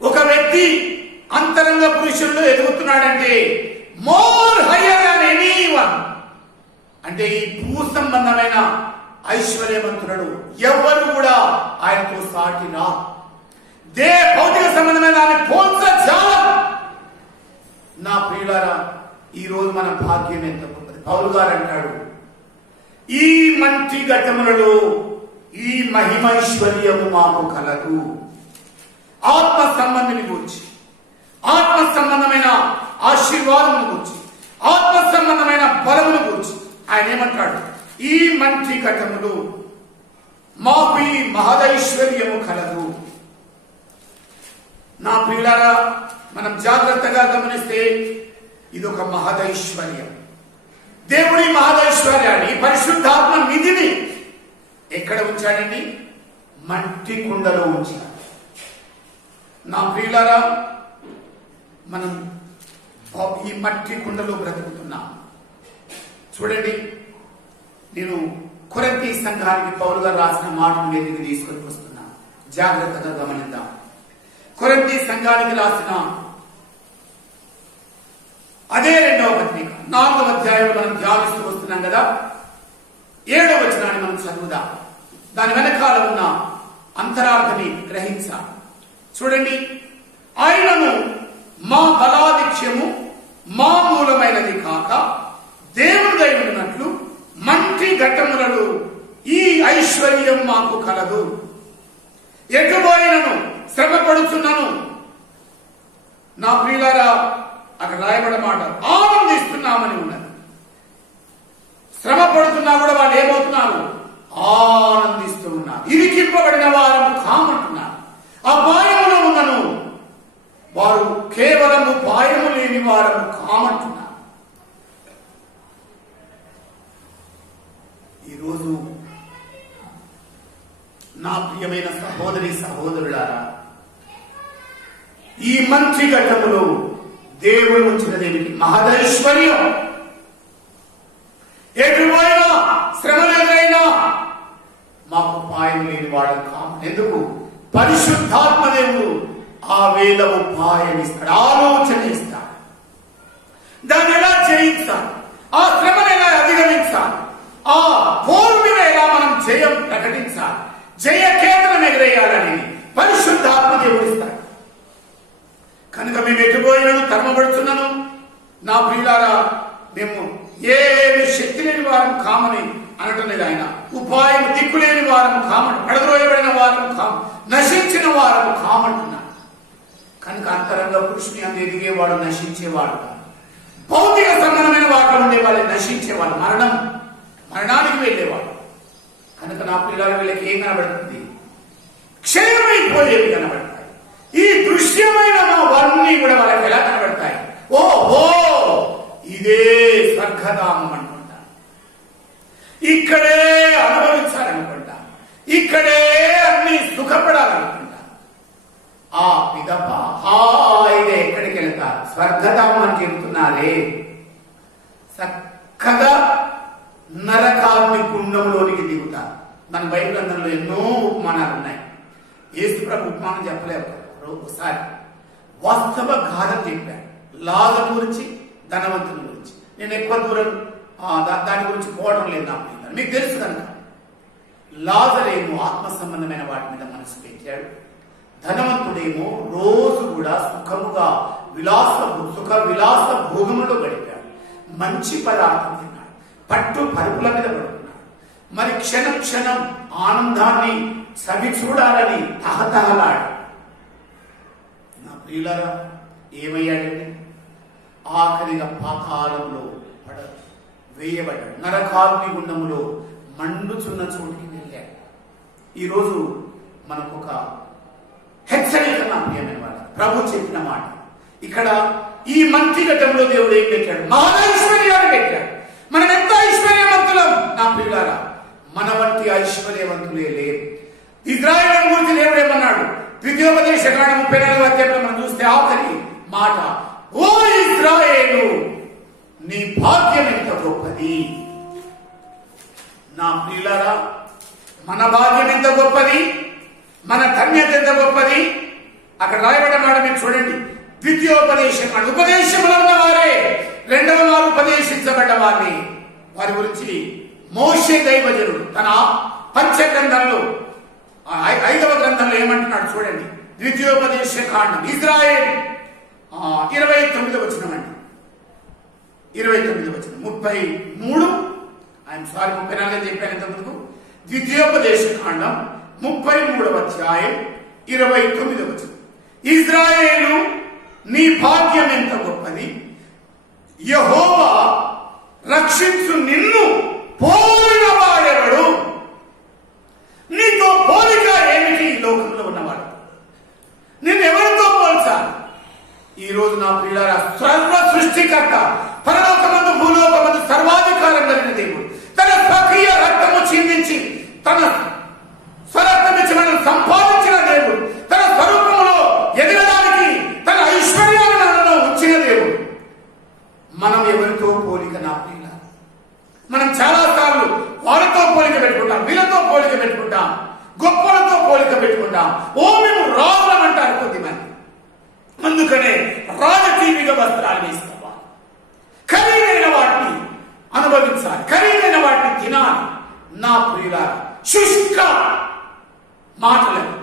ఒక వ్యక్తి అంతరంగ పురుషుల్లో ఎదుగుతున్నాడంటే మోర్ హైయర్ దాన్ ఎనీవన్. అంటే ఈ భూ సంబంధమైన ఐశ్వర్యవంతుడు ఎవరు కూడా ఆయనతో సాటి రా. భౌతిక సంబంధమైన దాన్ని పోల్చజాలం. నా ప్రియులారా, ఈ రోజు మన భాగ్యం ఎంత గొప్పది. పౌలు గారు అంటాడు, ఈ మంచి ఘటములలో ఈ మహిమైశ్వర్యము మాకు కలదు. ఆత్మ సంబంధిని గురించి, ఆత్మ సంబంధమైన ఆశీర్వాదమును గురించి, ఆత్మ సంబంధమైన బలమును గురించి ఆయన ఏమంటాడు? ఈ మంచి ఘటములు మాకు ఈ మహదైశ్వర్యము కలదు. నా ప్రియులారా, మనం జాగ్రత్తగా గమనిస్తే ఇదొక మహదైశ్వర్యం. దేవుడి మహదైశ్వర్యాన్ని, పరిశుద్ధాత్మ నిధిని ఎక్కడ ఉంచాడండి? మట్టి కుండలో ఉంచాడు. నా ప్రియులారా, మనం ఈ మట్టి కుండలో బ్రతుకుతున్నాం. చూడండి, నేను కొరింథీ సంఘానికి పౌలు గారు రాసిన మాటను మీదకి తీసుకొని వస్తున్నాను. జాగ్రత్తగా గమనిద్దాం. కొరింథీ సంఘానికి రాసిన అదే 2వ పత్రిక 4వ అధ్యాయంలో మనం ధ్యానిస్తూ వస్తున్నాం కదా. 7వ వచనాన్ని మనం చదువుదాం. దాని వెనకాల ఉన్న అంతరార్థాన్ని గ్రహించాలి. చూడండి, ఆయనను మా బలాధిక్యము మా మూలమైనది కాక దేవుడై ఉన్నట్లు మంచి ఘట్టములలో ఈ ఐశ్వర్యం మాకు కలదు. ఎటుపోయినను శ్రమ పడుతున్నాను. నా ప్రియులారా, అక్కడ రాయబడ మాట ఆనందిస్తున్నామని ఉన్నది. శ్రమ పడుతున్నా కూడా వాళ్ళు ఏమవుతున్నారు? ఆనందిస్తూ ఉన్నారు. ఇరికింపబడిన వారము కామంటున్నారు. ఆ పాయములో ఉన్నను వారు కేవలము పాయము లేని వారము కామంటున్నారు. ఈరోజు నా ప్రియమైన సహోదరి సహోదరులారా, ఈ మంచి ఘట్టములో దేవుడు ఉంచినదేమిటి? మహదైశ్వర్యం. ఎటువైనా శ్రమలు ఎదురైనా మాకు పాయం లేని వాడు కాము. ఎందుకు? పరిశుద్ధాత్మ దేవుడు ఆ వేళ ఉపాయమిస్తాడు, ఆలోచన ఇస్తాడు. దాన్ని ఎలా జయించాలి, ఆ శ్రమను ఎలా అధిగమించాలి, ఆ పోరు మీద ఎలా మనం జయం ప్రకటించాలి, జయ కేంద్రం ఎగరేయాలని పరిశుద్ధాత్మ దేవుడు ఇస్తాడు. కనుక మేము ఎటుపోయినను తరమబడుతున్నాను. నా ప్రియులారా, మేము ఏమి శక్తి లేని వారం కామని అనటం లేదు. ఆయన ఉపాయం దిక్కులేని వారము కామని, పడద్రోయబడిన వారము కాము, నశించిన వారము కామంటున్నాడు. కనుక అంతరంగ పురుషుని అందు ఎదిగేవాడు నశించేవాడు, భౌతిక సంబంధమైన వాటిలో ఉండేవాళ్ళు నశించేవాడు, మరణానికి వెళ్ళేవాడు. కనుక నా పిల్లల వీళ్ళకి ఏం కనబడుతుంది? క్షయమైపోయేవి కనబడతాయి. ఈ దృశ్యమైన వారిని కూడా వాళ్ళకి ఎలా కనబడతాయి? ఓహో, ఇదే స్వర్గధామం అనుకుంటా, ఇక్కడే అనుభవించాలనుకుంటా, ఇక్కడే అన్ని సుఖపడాలనుకుంటా. ఆ పిదప హాయిగా ఎక్కడికి వెళ్తారు? స్వర్గధామం అని చెబుతున్నారే. చక్కగా నరకాగ్ని కుండంలోనికి దిగుతారు. మన బైబిల్ గ్రంథంలో ఎన్నో ఉపమానాలు ఉన్నాయి. యేసు ప్రభు ఉపమానం చెప్పలేరు. ఒకసారి వాస్తవ గాథం చెప్పారు. లాజరు గురించి, ధనవంతుని గురించి. నేను ఎక్కువ దూరం దాని గురించి పోవడం లేదు. నాకు మీకు తెలుసు కనుక. లాజరేమో ఆత్మ సంబంధమైన వాటి మీద మనసు పెట్టాడు. ధనవంతుడేమో రోజు కూడా సుఖముగా సుఖ విలాస భోగములో గడిపాడు. మంచి పదార్థం తిన్నాడు, పట్టు పరుపుల మీద పడుకున్నాడు, మరి క్షణం క్షణం ఆనందాన్ని చవి చూడాలని తహతహలాడు. నా ప్రియులారా, ఏమయ్యాడండి? ఆఖరిగా పాతాళంలో వేయబడ్డాడు. నరకాగ్ని గుండములో మండుచున్న చోటికి వెళ్ళాడు. ఈరోజు మనకు ఒక హెచ్చరిక నా ప్రియమైన వాళ్ళ ప్రభు చెప్పిన మాట. ఇక్కడ ఈ మంచి ఘట్టంలో దేవుడు ఏం పెట్టాడు? మహాఐశ్వర్యాన్ని పెట్టాడు. మనం ఎంత ఐశ్వర్యవంతులం నా ప్రియులారా, మన వంటి ఐశ్వర్యవంతులే లేరు. ఇజ్రాయేలు గురించి దేవుడు ఏమన్నాడు? ద్వితీయోపదేశకాండం 34వ అధ్యాయంలో మనం చూస్తే ఆఖరి మాట, ఓ ఇజ్రాయేలు, నీ భాగ్యం ఎంత గొప్పది. నా ప్రియులారా, మన భాగ్యం ఎంత గొప్పది, మన ధన్యత ఎంత గొప్పది. అక్కడ రాయబడ్డ మాట మీరు చూడండి. ద్వితీయోపదేశకాండం, ఉపదేశంలో ఉన్న వారే, రెండవ వారు ఉపదేశించబడ్డ వారిని, వారి గురించి మోషే దైవజనుడు తన పంచగ్రంథంలో 5వ గ్రంథంలో ఏమంటున్నాడు చూడండి. ద్వితీయోపదేశకాండం ఇజ్రాయేల్ 29వ వచనం అండి. 29వ వచనం 33 34 చెప్పాను ఇంతకుముందు. ద్వితీయోపదేశకాండం 33వ అధ్యాయం 29వ వచనం. ఇజ్రాయేలు, నీ భాగ్యం ఎంత గొప్పది. యెహోవా రక్షించు నిన్ను పోలిన వాడెవడు? నీతో పోలిక ఏమిటి? ఈ లోకంలో ఉన్నవాడు నిన్నెవరితో పోల్చాలి? ఈ రోజు నా ప్రియులారా, సర్వ సృష్టికర్త, పరలోకమందు భూలోకమందు సర్వాధికారం కలిగిన దేవుడు తన స్వకీయ రక్తము చిందించి తన స్వరక్తమిచ్చి మనం సంపాదించిన దేవుడు, తన స్వరూపంలో ఎదగడానికి తన ఐశ్వర్యాలను ఉంచిన దేవుడు. మనం ఎవరితో పోలిక నా ప్రియులారా? మనం చాలా సార్లు వాళ్ళతో పోలిక పెట్టుకుంటాం, వీళ్ళతో పోలిక పెట్టుకుంటాం, గొప్పలతో పోలిక పెట్టుకుంటాం. ఓ మేము రాజులం అంటారు కొద్దిమంది. అందుకనే రాజకీయ వస్త్రాలు వేస్తావా? ఖరీదైన వాటిని అనుభవించాలి, ఖరీదైన వాటిని తినాలి. నా ప్రియులారా, శుష్క మాటలని,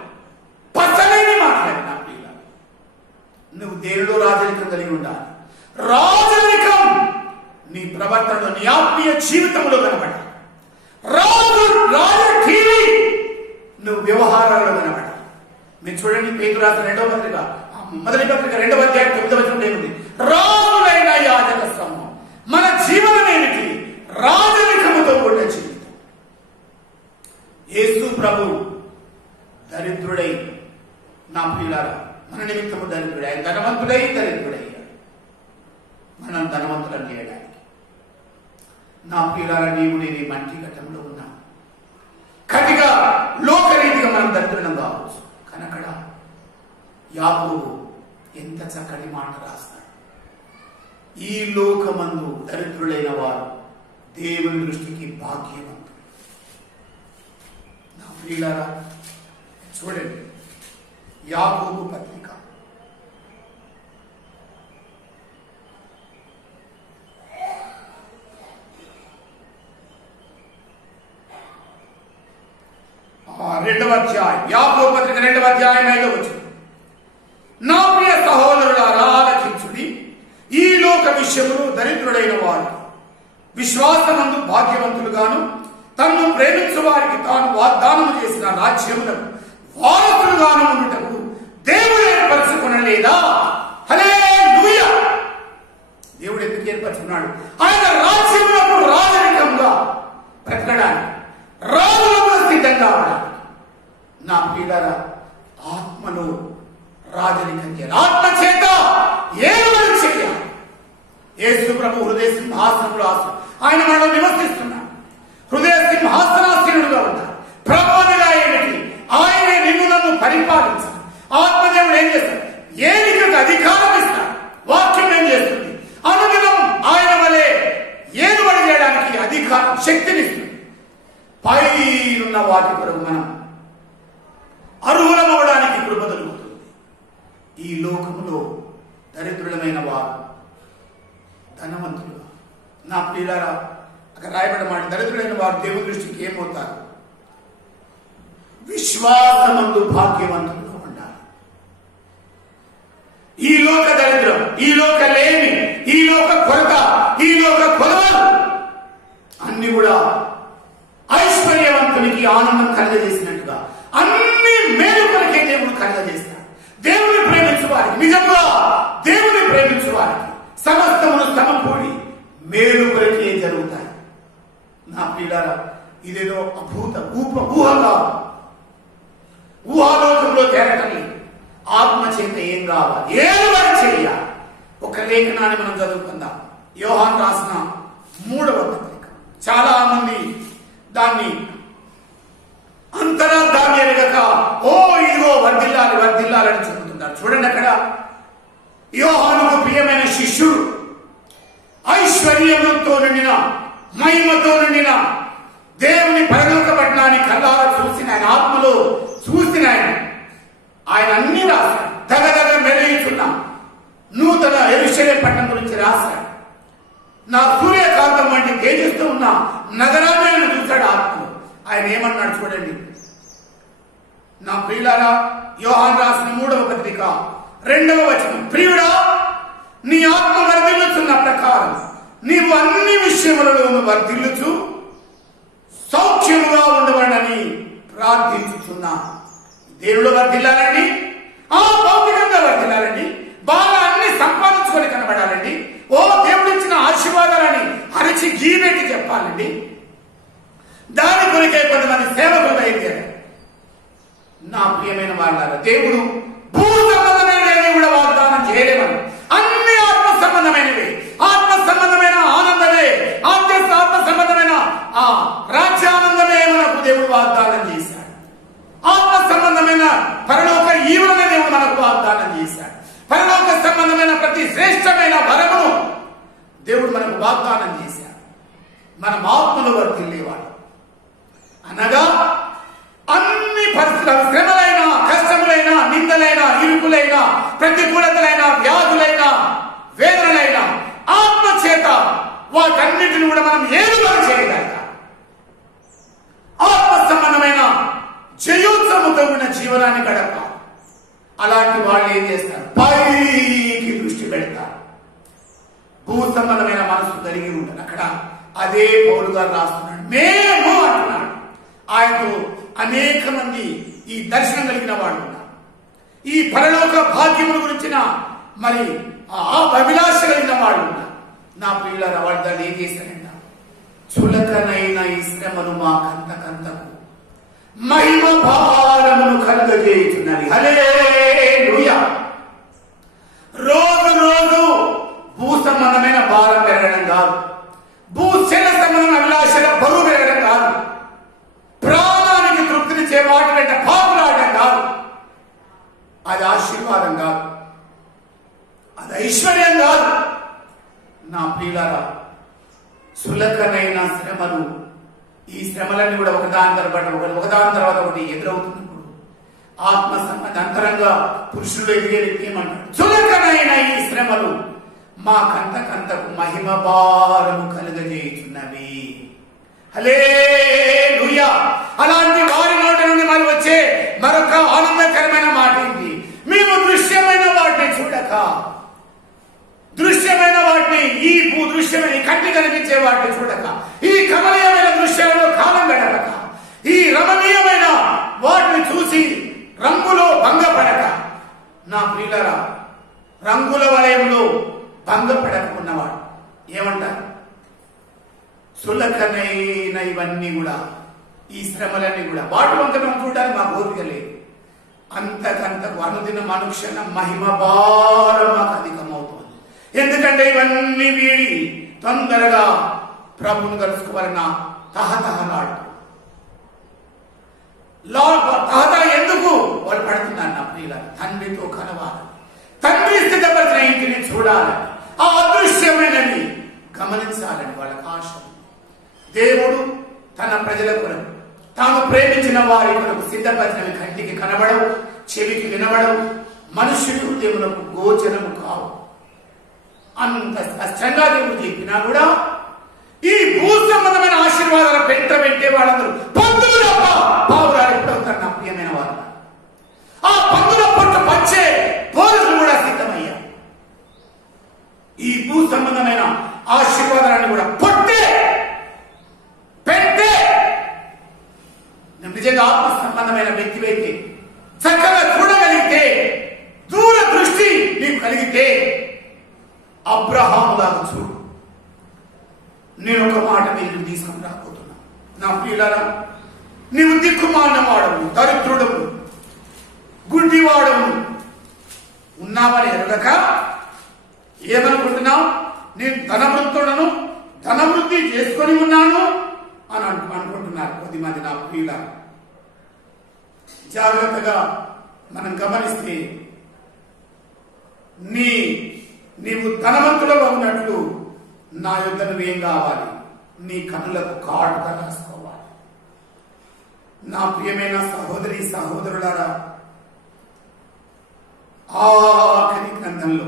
పసలేని మాటలని నా ప్రియులారా, నువ్వు దేవుడు రాజరికం కలిగి ఉండాలి. రాజరికం నీ ప్రవర్తనలో, నీ ఆత్మీయ జీవితంలో కనబడాలి. రాజకీయ నువ్వు వ్యవహారాల్లో కనబడాలి. మీరు చూడండి, పేతురు రాసిన మొదటి పత్రిక 2వ అధ్యాయం 9వ వచనం ఏముంది? రాజులైన యాజక సమూహం, మన జీవనం ఏమిటి? రాజరికముతో కూడిన జీవితం. యేసు ప్రభు దరిద్రుడై నా ప్రియులారా, మన నిమిత్తము దరిద్రుడై, ఆయన ధనవంతుడై దరిద్రుడయ్యాడు మనం ధనవంతులను చేయడానికి. నా ప్రియులారా, నీవు నేను మంచి ఘట్టంలో ఉన్నాం. కటిగా లోకరీతిగా మనం దరిద్రం కావచ్చు, కానీ అక్కడ యాకోబు ఎంత చక్కటి మాట రాస్తాడు. ఈ లోకమందు దరిద్రులైన వారు దేవుని దృష్టికి భాగ్యవంతులు. నా ప్రియులారా, చూడండి, యాకోబు పత్రిక 2వ అధ్యాయం, యాకోబు పత్రిక 2వ అధ్యాయం 5వ వచనం. నా ప్రియ సహోదరులారా, ఆలకించుడి. ఈ లోక విషయములు దరిద్రుడైన వారు విశ్వాసమందు భాగ్యవంతులుగాను, తనను ప్రేమించు వారికి తాను వాగ్దానం చేసిన రాజ్యములకు వారసులుగాను ఉండుటకు దేవుడు ఏర్పరచుకునలేదా? హల్లెలూయా! దేవుడు ఎందుకు ఏర్పరచుకున్నాడు? ఆయన రాజ్యములకు రాజరికంగా బ్రతకడానికి, రాజులకు సిద్ధంగా ఉండాలి. నా ప్రియులారా, ఆత్మలో రాజరికం చేయాలి, ఆత్మ చేత ఏలుబడి చేయాలి. యేసు ప్రభు హృదయ సింహాసనంలో ఆయన మనలో నివసిస్తున్నాడు. హృదయ సింహాసనాసీనుడుగా ఉంటాడు. ప్రభువుగా ఏమిటి? ఆయనే నిన్ను నన్ను పరిపాలించాలి. ఆత్మదేవుడు ఏం చేస్తాడు? ఏలికకు అధికారం ఇస్తాడు. వాక్యం ఏం చేస్తుంది? అనుదినం ఆయన వలె ఏలుబడి చేయడానికి అధికారం, శక్తినిస్తుంది. పైనున్న వాటి కొరకు మనం అర్హులమవడానికి కృప దొరుకుతుంది. ఈ లోకములో దరిద్రులమైన వారు ధనవంతులు. నా ప్రియులారా, అక్కడ రాయబడిన మాట, దరిద్రులైన వారు దేవుని దృష్టికి ఏమవుతారు? విశ్వాసమందు భాగ్యవంతులుగా ఉండాలి. ఈ లోక దరిద్రం, ఈ లోక లేమి, ఈ లోక కొరత, ఈ లోక కొలవలు అన్ని కూడా ఐశ్వర్య వారికి సమస్తమును సమకూడి మేలు కొరకే జరుగుతాయి. నా ప్రియులారా, ఇదేదో అభూత ఊహగా ఊహాలోకంలో తేరటం లేదు. ఆత్మ చేత ఏం కావాలి, ఏదో వారు చేయాలి. ఒక లేఖనాన్ని మనం చదువుకుందాం. యోహాను రాసిన 3వ పత్రిక. చాలా మంది దాన్ని అంతరార్థాన్ని ఎరగక ఓ ఇదిగో వర్ధిల్లాలి వర్ధిల్లాలని చెబుతున్నారు. చూడండి, అక్కడ యోహానుకు ప్రియమైన శిష్యుడు, ఐశ్వర్యముతో నిండిన మహిమతో నిండిన దేవుని పరలోక పట్టణాన్ని కళ్ళారా చూసిన ఆయన, ఆత్మలో చూసిన ఆయన అన్ని రాశాడు. దగదగ మెరుగుతున్న నూతన యెరూషలేము పట్టణం గురించి రాశాడు. నా సూర్యకాంతం వంటి తేజస్తో ఉన్న నగరాన్ని ఆయన చూశాడు ఆత్మలో. ఆయన ఏమన్నాడు చూడండి. నా ప్రియులారా, యోహాను రాసిన 3వ పత్రిక 2వ వచనం, ప్రియుడా, నీ ఆత్మ వర్ధిల్లుచున్న ప్రకారం నీవు అన్ని విషయములలోనూ వర్ధిల్లుచు సౌఖ్యముగా ఉండవడని ప్రార్థించుతున్నా. దేవుడు వర్ధిల్లాలండి, భౌతికంగా వర్ధిల్లాలండి, బాగా అన్ని సంపాదించుకొని కనబడాలండి. ఓ దేవుడు ఇచ్చిన ఆశీర్వాదాలని అరిచి గీబెట్టి చెప్పాలండి. దాని కొరికే కొంతమంది సేవకులు బయలుదేరారు. నా ప్రియమైన వాళ్ళారా, దేవుడు భూ సంబంధమైనవి కూడా వాగ్దానం చేయలేమని, అన్ని ఆత్మ సంబంధమైనవి, ఆత్మ సంబంధమైన ఆనందమే, ఆత్మ సంబంధమైన రాజ్యానందమే మనకు దేవుడు వాగ్దానం చేశాడు. ఆత్మ సంబంధమైన పరలోక ఈవులనే దేవుడు మనకు వాగ్దానం చేశాడు. పరలోక సంబంధమైన ప్రతి శ్రేష్టమైన వరమును దేవుడు మనకు వాగ్దానం చేశాడు. మనం ఆత్మలో వర్తిల్లేవాడు అనగా అన్ని పరిస్థితులు, శ్రమలైన, కష్టములైన, నిందలైన, ఇరుకులైన, ప్రతికూలతలైన, వ్యాధులైన, వేదనలైన ఆత్మ చేత వాటన్నిటిని కూడా మనం ఏలుబడి చేయగలగాలి. ఆత్మ సంబంధమైన జయోత్సవంతో ఉన్న జీవనాన్ని గడపాలి. అలాంటి వాళ్ళు ఏం చేస్తారు, పైకి దృష్టి పెడతారు. భూ సంబంధమైన మనసు కలిగి ఉంటారు. అక్కడ అదే పౌలు గారు రాస్తున్నాడు, మేము అంటున్నాడు. ఆయనతో అనేక మంది ఈ దర్శనం కలిగిన వాళ్ళు ఉన్నారు. ఈ పరలోక భాగ్యముల గురించిన మరి ఆ అభిలాష కలిగిన వాళ్ళు ఉన్నారు. నా ప్రియులారా, వాళ్ళు దాన్ని ఏం చేశారంట, చులకనైన ఈ శ్రమను మా కంతకు మహిమ భారమును కలుగజేయుచున్నది. హల్లెలూయా. రోజు రోజు భూ సంబంధమైన భారం పెరగడం కాదు, భూశల సంబంధమైన అభిలాషల బరువు పెరగడం కాదు, ప్రాణానికి తృప్తినిచ్చే వాటి వెంట పాపులాడడం కాదు. అది ఆశీర్వాదం కాదు, అది ఐశ్వర్యం కాదు. నా ప్రియులారా, సులకనైన శ్రమలు, ఈ శ్రమలన్నీ కూడా ఒకదాని తర్వాత ఒకటి ఎదురవుతున్నప్పుడు ఆత్మ సంబంధ అంతరంగా పురుషులు ఎదిగే వ్యక్తి ఏమంటాడు, చులకనైన ఈ శ్రమలు మా కంతకు మహిమ భారము కలుగజేయుచున్నవి. హల్లెలూయా. అలాంటి వారి నోటి నుండి మరి వచ్చే మరొక ఆనందకరమైన మాట ఏంటి, మేము దృశ్యమైన వాటిని చూడక, దృశ్యమైన వాటిని, ఈ దృశ్యమైన కంటి కనిపించే వాటిని చూడక, ఈ కమనీయమైన దృశ్యాలలో కాలం గడపక, ఈ రమణీయమైన వాటిని చూసి రంగులో భంగపడక. నా ప్రియులారా, రంగుల వలయంలో భంగపడకున్నవాడు ఏమంటారు, సులకనైన ఇవన్నీ కూడా, ఈ శ్రమలన్నీ కూడా వాటి వంక మనం చూడడానికి మా కోరిక లేదు. అంతకంతకు అనుదిన అనుక్షణ మహిమ భారం మాకు అధికమవుతుంది. ఎందుకంటే ఇవన్నీ వీడి తొందరగా ప్రభువును కలుసుకోవాలన్న తహతహలాడు. ఎందుకు వాళ్ళు పడుతున్నారు నా ప్రియుల, తండ్రితో కలవాలి, తండ్రి సిద్ధపరిచిన ఇంటిని చూడాలని, ఆ అదృశ్యమైనవి గమనించాలని వాళ్ళకి ఆశ. దేవుడు తన ప్రజల కొరకు, తాను ప్రేమించిన వారి కొరకు సిద్ధపరిచినవి కంటికి కనబడవు, చెవికి వినబడవు, మనుష్యుడి హృదయములకు గోచరము కావు. అంత స్పష్టంగా దేవుడు చెప్పినా కూడా ఈ భూ సంబంధమైన ఆశీర్వాదాల పెంట పెట్టే వాళ్ళందరూ పందులు తప్ప పావురాలు ఎప్పుడవుతారు నా ప్రియమైన వాళ్ళు. ఆ పందుల పొట్టు పచ్చే పోరులు కూడా సిద్ధమయ్యారు. ఈ భూ సంబంధమైన ఆశీర్వాదాలను కూడా పొట్టే పెట్టే నిజంగా ఆత్మ సంబంధమైన వ్యక్తివైతే, చక్కగా చూడగలిగితే, దూర దృష్టి నీకు కలిగితే, అబ్రహాము లాగా చూడు. నేను ఒక మాట నీకు తీసుకుని రాబోతున్నా. నా ప్రియులారా, నీవు దిక్కుమాలిన వాడవు, దరిద్రుడవు, గుడ్డివాడవు ఉన్నావని ఎరగక ఏమనుకుంటున్నావు? నేను ధనవృత్తులను ధనవృద్ధి చేసుకొని ఉన్నాను అని అనుకుంటున్నారు కొద్దిమంది. నా ప్రియులారా, జాగ్రత్తగా మనం గమనిస్తే నీవు ధనవంతుడగా ఉన్నట్లు నా యొద్ద నువ్వేం కావాలి? నీ కన్నులకు కాటుగా రాసుకోవాలి. నా ప్రియమైన సహోదరి సహోదరులారా, ఆఖరి గ్రంథంలో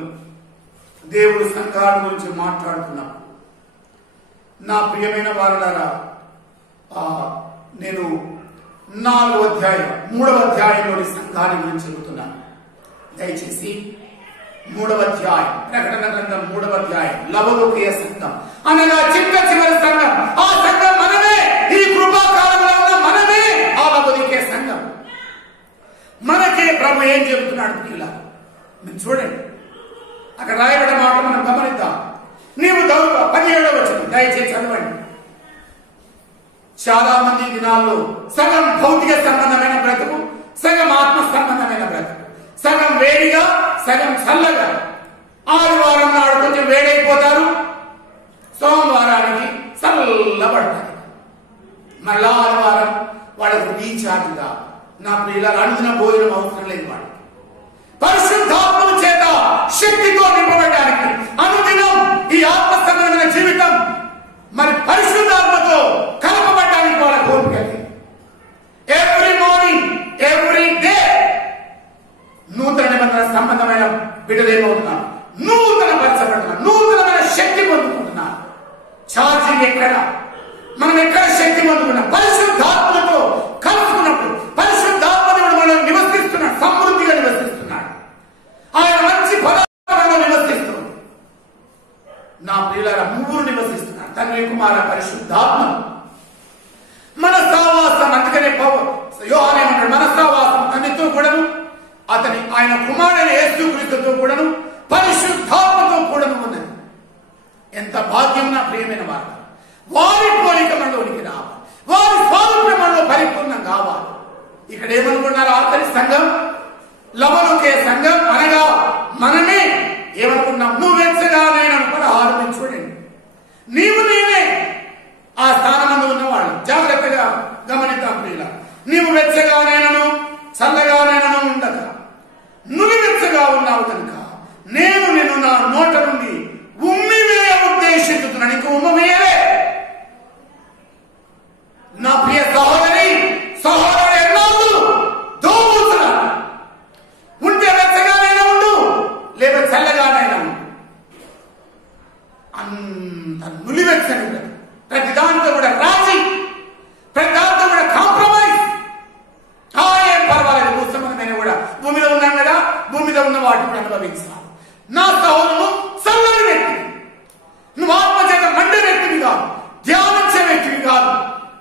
దేవుడు సంఘాల గురించి మాట్లాడుతున్నాడు. నా ప్రియమైన వారులారా, నేను 4వ అధ్యాయం 3వ అధ్యాయంలోని సంఘాన్ని గురించి చెబుతున్నాను. దయచేసి 3వ అధ్యాయం, ప్రకటన గ్రంథం 3వ అధ్యాయం, లవోదికీయ సంఘం అనగా చిట్ట చివరి సంఘం. ఆ సంఘం మనమే. ఈ కృపాకాలంలో ఉన్న మనమే ఆ లవోదికీయ సంఘం. మనకే ప్రభు ఏం చెబుతున్నాడు పిల్లలు మీరు చూడండి. అక్కడ రాయబడిన మాట మనం గమనిద్దాం. నీవు 17వ వచనం దయచేసి చదవండి. చాలా మంది దినాల్లో సగం భౌతిక సంబంధమైన బ్రతుకు, సగం ఆత్మ సంబంధమైన బ్రతుకు, సగం వేడిగా సగం చల్లగా. ఆదివారం నాడు కొంచెం వేడైపోతారు, సోమవారానికి చల్లబడతారు, మళ్ళా ఆదివారం వాళ్ళకు రీఛార్జ్గా. నా ప్రియుల అనుదిన భోజనం అవసరం లేదు. వాడు పరిశుద్ధాత్మ చేత శక్తితో నింపబడడానికి అనుదినం ఈ ఆత్మ సంబంధమైన జీవితం మరి పరిశుద్ధాత్మతో కలపబడడానికి వాళ్ళ కోరిక. ఎవ్రీ మార్నింగ్ ఎవ్రీ డే నూతన నిబంధన సంబంధమైన బిడ్డలు ఏమవుతున్నారు? నూతన పరచబడుతున్నారు, నూతనమైన శక్తి పొందుకుంటున్నారు. ఛార్జింగ్ ఎక్కడ? మనం ఎక్కడ శక్తి పొందుకున్నాం? పరిశుద్ధాత్మతో కలుసుకున్నప్పుడు. పరిశుద్ధాత్మను మనం నివసిస్తున్నాడు, సమృద్ధిగా నివసిస్తున్నాడు. ఆయన మంచి పదార్థంలో నివసిస్తున్నాడు. నా ప్రియులారా, 3 నివసిస్తున్నారు: తండ్రి, కుమార, పరిశుద్ధాత్మ. మన సావాసం, అందుకనే యోహాను ఏమంటాడు? మన సావాసం తండ్రితో కూడాను, ఆయన కుమారుడైన యేసుక్రీస్తుతో కూడాను, పరిశుద్ధాత్మతో కూడాను ఉన్నది. ఎంత భాగ్యం నా ప్రియమైన వారు. వారి పోలిక మనలోనికి రావాలి, వారి స్వారూప్యం మనలో పరిపూర్ణం కావాలి. ఇక్కడ ఏమనుకున్నారు? ఆఖరి సంఘం లవోదికీయ సంఘం అనగా మనమే. ఏమనుకున్నాం? నువ్వు వెచ్చగా నేను అనుకుని 6 చూడండి. నీవు నీవే ఆ స్థానం ఉన్నవాళ్ళు. జాగ్రత్తగా గమనిద్దాం ప్రియుల. నీవు వెచ్చగా నేనను చల్లగా నేనను ఉండక నువ్వు వెచ్చగా ఉన్నావు కనుక నేను నిన్ను నా నోట నుండి ఉమ్మివేయ ఉద్దేశిస్తున్నాను. నీకు ఉమ్మవేయలే. నా ప్రియ సహోదరి సహోదరుడు ఎన్నాళ్ళు దోబుతున్నారు. ఉంటే వెచ్చగానైనా ఉండు, లేదా చల్లగానైనా ఉండు. అంత నులివెచ్చని ఉండదు. ప్రతి దాంతో కూడా రాజీ, ప్రతి దాంతో కూడా కాంప్రమైజ్. ఏం పర్వాలేదు, భూసంబంధమైన కూడా భూమిలో ఉన్నాం కదా, భూమిలో ఉన్న వాటిని అనుభవించాలి. నా సహోదరుడు చల్లని వ్యక్తి, నువ్వు ఆత్మచేత మండే వ్యక్తివి కాదు, ధ్యానించే వ్యక్తివి కాదు.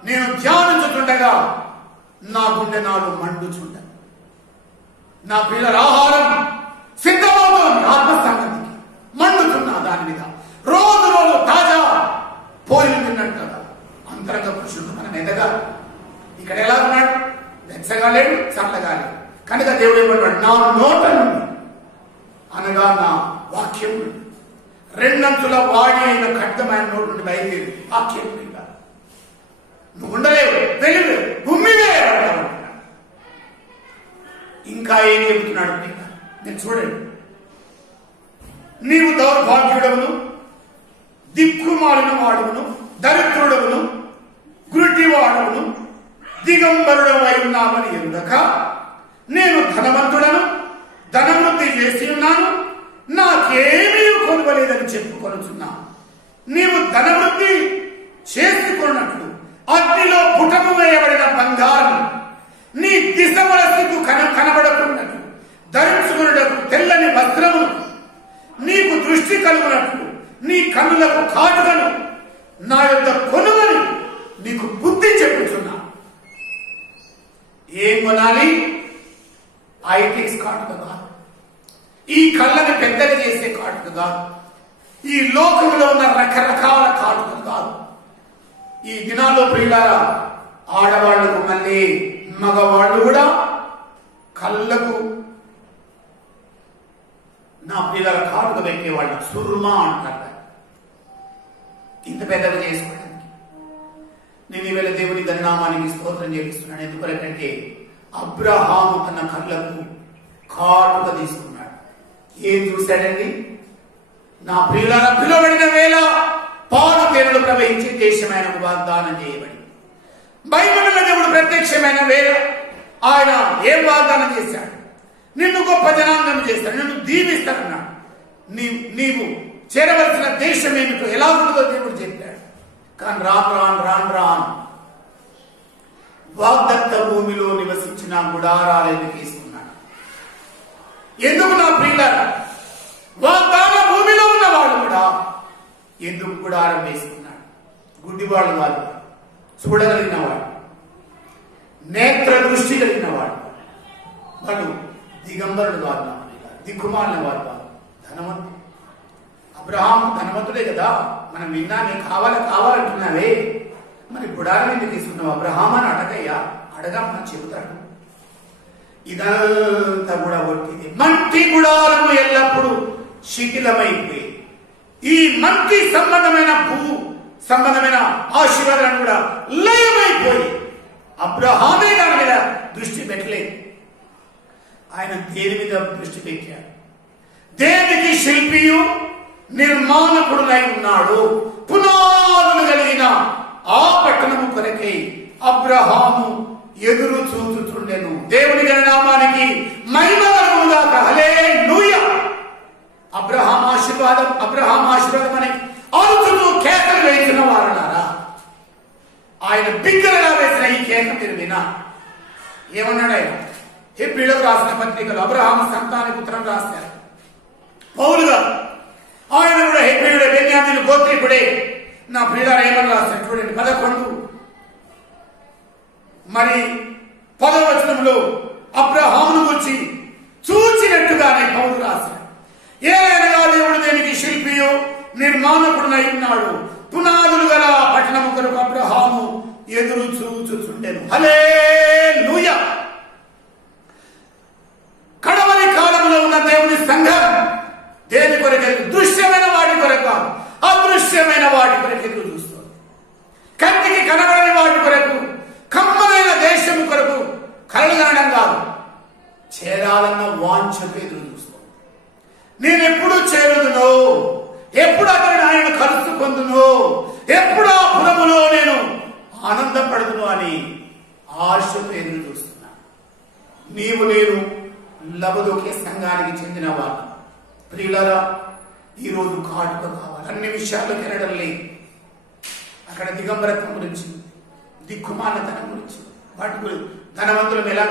నేను ధ్యానించుతుండగా నా గుండె నాడు మండుచుండ. నా పిల్లల ఆహారం సిద్ధమవుతోంది, ఆత్మ సంగతికి మండుతున్నా దాని మీద. రోజు రోజు తాజా పోయిలు తిన్నట్టు అంతరంగ పురుషుడు మనం ఎదగాలి. ఇక్కడ ఎలా ఉన్నాడు? వెచ్చగా లేడు, చల్లగా లేడు. కనుక దేవుడు ఏమన్నాడు? నా నోట నుండి అనగా నా వాక్యం నుండి 2 అంచుల వాడి అయిన ఖడ్గమైన నోటి నుండి బయలుదేరి వాక్యం నుండి నువ్వు ఉండలేవు, వెలుగు భూమివే. ఇంకా ఏం చెబుతున్నాడు? నేను చూడండి. నీవు దౌర్భాగ్యుడవును, దిక్కుమాలిన వాడును, దరిద్రుడవును, గుడ్డివాడవును, దిగంబరుడవై ఉన్నామని ఎరుగక నేను ధనవంతుడను, ధనవృద్ధి చేసి ఉన్నాను, నాకేమీ కొనుగోలేదని చెప్పుకొనుచున్నాను. నీవు ధనవృద్ధి చేసుకున్నట్లు అగ్నిలో పుటము వేయబడిన బంగారం నీ దిశ మనసుకు కనబడకున్నట్లు ధరించుకున్నట్టు తెల్లని వస్త్రము నీకు దృష్టి కలుగునట్లు నీ కన్నులకు కాటుకను నా యొక్క కొనుగోలు నీకు బుద్ధి చెప్పుచున్నా. ఏం కొనాలి? ఐటిక్స్ కాటుక కాదు, ఈ కళ్ళని పెద్దగా చేసే కాటుక కాదు, ఈ లోకంలో ఉన్న రకరకాల కాటుకలు కాదు. ఈ దినాల్లో ప్రియులారా, ఆడవాళ్లకు మళ్ళీ మగవాళ్ళు కూడా కళ్ళకు నా ప్రియుల కాటుక పెట్టేవాళ్ళు సుర్మా అంటారు. ఇంత పెద్దగా చేసుకోవడానికి నేను ఈవేళ దేవుని ధననామానికి స్తోత్రం చేస్తున్నాను. ఎందుకంటే అబ్రహాము తన కళ్ళకు కాటుక తీసుకున్నాడు. ఏం చూశాడండి? నా ప్రియులారా, పిలువబడిన వేళ పాలు తేనెలు ప్రవహించే దేశమైన వాగ్దానం చేయబడింది. బైబిల్లో దేవుడు ప్రత్యక్షమైన వేళ ఆయన ఏం వాగ్దానం చేశాడు? నిన్ను గొప్ప జనాంగం చేస్తాడు, నిన్ను దీవిస్తాడన్నాడు. నీవు చేరవలసిన దేశం ఏమిటో ఎలా ఉంటుందో దేవుడు చెప్పాడు. కానీ రాను వాగ్దత్త భూమిలో నివసించిన గుడారాలను తీసుకున్నాడు. ఎందుకు నా ప్రియులారా? వాగ్దాన భూమిలో ఉన్నవాడు కూడా ఎందుకు గుడారం వేసుకున్నాడు? గుడ్డివాడు కాదు, చూడగలిగిన వాడు, నేత్ర దృష్టి కలిగిన వాడు. వాడు దిగంబరుడు కాదు, నా ప్రియులారా, దిక్కుమాలిన వాడు కాదు, ధనవంతుడు. అబ్రహాము ధనవంతుడే కదా. మనం విన్నా, నీకు కావాలంటున్నావే, మరి గుడారం ఎందుకు తీసుకున్నావు అబ్రహాం అని అడగయ్యా, అడగమ్మా చెబుతాడు. ఇదంతా కూడా ఒట్టిది. మంటి గుడారము ఎల్లప్పుడూ శిథిలమైపోయి ఈ మంటి సంబంధమైన ఆశీర్వాదాలను కూడా లయమైపోయి అబ్రహామే దాని మీద దృష్టి పెట్టలేదు. ఆయన దేని మీద దృష్టి పెట్టాడు? దేవునికి శిల్పియు నిర్మాణకుడునై ఉన్నాడు. పునాదులు కలిగిన ఆ పట్టణము కొరకై అబ్రహాము ఎదురు చూచుచుండెను. దేవుని నామానికి మహిమ కలుగునుగాక. హల్లెలూయా. అబ్రహాం ఆశీర్వాదం అని అరుచుతూ కేకలు వేసిన వారన్నారా, ఆయన బిగ్గరగా వేసిన ఈ కేక మీరు వినా. ఏమన్నాడు ఆయన? హెబ్రీయులకు రాసిన పత్రికలు అబ్రహాము సంతానికి ఉత్తరం రాశారు. పౌలు గారు ఆయన కూడా హెబ్రీయుడే, బెన్యామీను గోత్రీకుడే. నా ప్రియులారా ఏమని రాశారు చూడండి. 11 మరి 10వ వచనంలో అబ్రహామును గురించి చూచినట్టుగానే పౌలు రాశాడు. ఏలైనగా దేవుడు దేనికి శిల్పియు నిర్మాణకుడునై ఉన్నాడు. పునాదులు గల పట్టణము కొరకు అబ్రహాము ఎదురు చూచుచుండెను. హల్లెలూయా. కడవరి కాలంలో ఉన్న దేవుని సంఘం దేని కొరకు? దృశ్యమైన వాటి కొరకు, అదృశ్యమైన వాటి కొరకు ఎదురు చూస్తుంది. కంటికి కనబడని వాటి కొరకు, కమ్మలైన దేశం కొరకు కలలు కనడం కాదు, చేరాలన్న వాంఛకు ఎదురు చూస్తుంది. నేను ఎప్పుడు చేరుదునో, ఎప్పుడు అతను ఆయన కలుసుకుందునో, ఎప్పుడు ఆ పురములో నేను ఆనందపడుదును అని ఆశతో ఎదురు చూస్తున్నా. నీవు నేను లబదొకే సంఘానికి చెందిన వాళ్ళు ప్రియులారా, ఈరోజు కాటుక కావాలి. అన్ని విషయాల్లో తినడం లేదు. అక్కడ దిగంబరత్వం గురించి, దిక్కుమాలతనం గురించి, వాటి గురించి, ధనవంతులం ఎలా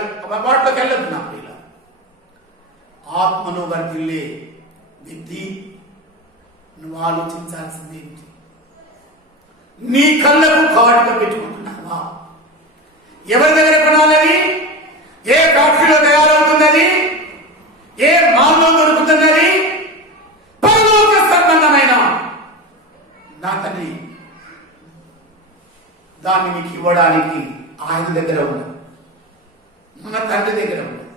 వాటిలోకి వెళ్ళదు. నా ప్రియుల ఆత్మను వర్ధిల్లే విధి నువ్వు ఆలోచించాల్సింది ఏంటి? నీ కళ్ళకు కాటుక పెట్టుకుంటున్నావా? ఎవరి దగ్గర కొనాలని? ఏ ఫ్యాక్టరీలో తయారవుతున్నది? ఏ మాల్లో దొరుకుతున్నది? పరలోక సంబంధమైన నా తండ్రి దాన్ని మీకు ఇవ్వడానికి ఆయన దగ్గర ఉన్నది, మన తండ్రి దగ్గర ఉన్నది.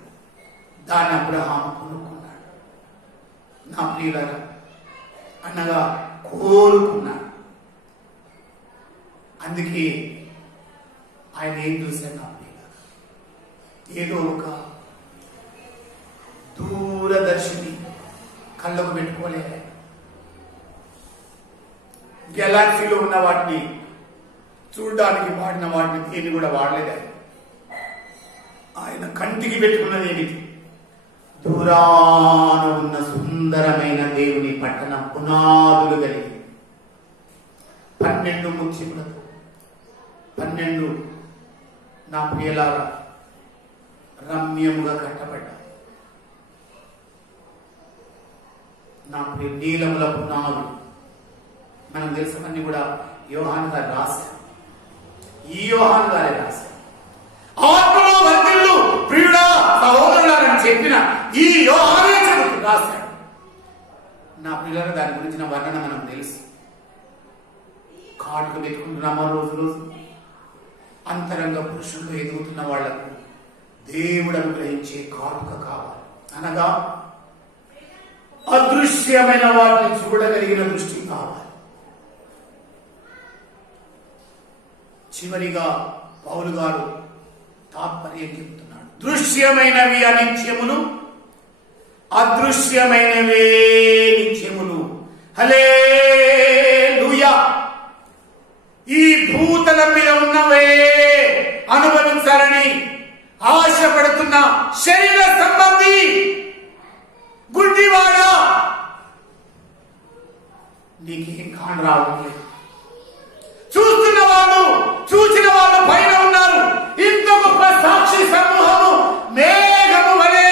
దాన్ని అబ్రహాము కొనుక్కున్నాడు. నా ప్రియులారా, అనగా కోరుకున్నాడు. అందుకే ఆయన ఏం చూశాడు? నా ప్రియులారా, ఏదో ఒక దూరదర్శిని కళ్ళకు పెట్టుకోలేదు. గెలాక్సీలో ఉన్న వాటిని చూడడానికి వాడిన వాటిని దేన్ని కూడా వాడలేదు. ఆయన కంటికి పెట్టుకున్నది ఏమిటి? దూరాన ఉన్న సుందరమైన దేవుని పట్టణం పునాదులు కలిగి 12 ముత్యములతో 12 నా ప్రియులారా రమ్యముగా కట్టబడ్డా నా ప్రియ నీలముల పునాదులు. మనం తెలుసుకున్నీ కూడా యోహాను గారు రాశారు. ఈ యోహాను గారే రాశారు. ఆత్మలో వర్ధిల్లు ప్రియుడా సహోదరులని చెప్పిన ఈ యోహానే రాశాడు. నా నా పిల్లల దాని గురించిన వర్ణన మనకు తెలుసు. కాటుక వెతుకుంటున్నామా రోజు రోజు? అంతరంగ పురుషుల్లో ఎదుగుతున్న వాళ్లకు దేవుడు అనుగ్రహించే కాటుక కావాలి. అనగా అదృశ్యమైన వాటిని చూడగలిగిన దృష్టి కావాలి. చివరిగా పౌలు గారు తాత్పర్యం చెప్తున్నాడు. దృశ్యమైనవి అనిత్యములు, అదృశ్యమైనవే నిత్యములు. హల్లెలూయా. ఈ భూతలం మీద ఉన్నవే అనుభవించాలని ఆశపడుతున్న శరీర సంబంధి గుడ్డివాడా, నీకేం కాని రావట్లేదు. చూస్తున్న వాళ్ళు, చూసిన వాళ్ళు పైన ఉన్నారు. ఇంత గొప్ప సాక్షి సమూహము మేఘము వలె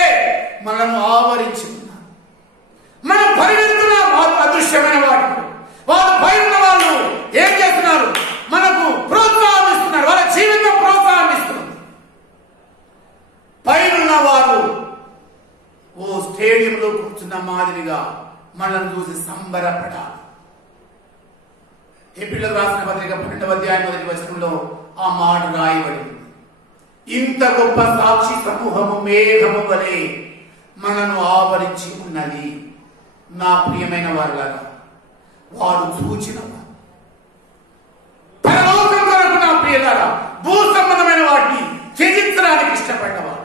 మనము ఆవరించి ఉన్నారు. మనం పరిగెడుతున్నాం అదృశ్యమైన వాటికి. వాళ్ళు పైన వాళ్ళు ఏం చేస్తున్నారు? మనకు ప్రోత్సాహిస్తున్నారు. వాళ్ళ జీవితం ప్రోత్సాహిస్తుంది. పైన వారు ఓ స్టేడియంలో కూర్చున్న మాదిరిగా మనల్ని చూసి సంబరపడాలి. హెబ్రీయులకు రాసిన పత్రిక 12వ అధ్యాయం 1వ వచనంలో ఆ మాట రాయబడింది. ఇంత గొప్ప సాక్షి సమూహము మేఘము వలె మనను ఆవరించి ఉన్నది. నా ప్రియమైన వారులారా, వారు చూచిన పరలోకం కొరకు నా ప్రియులారా, భూ సంబంధమైన వాటిని త్యజించడానికి ఇష్టపడ్డవారు,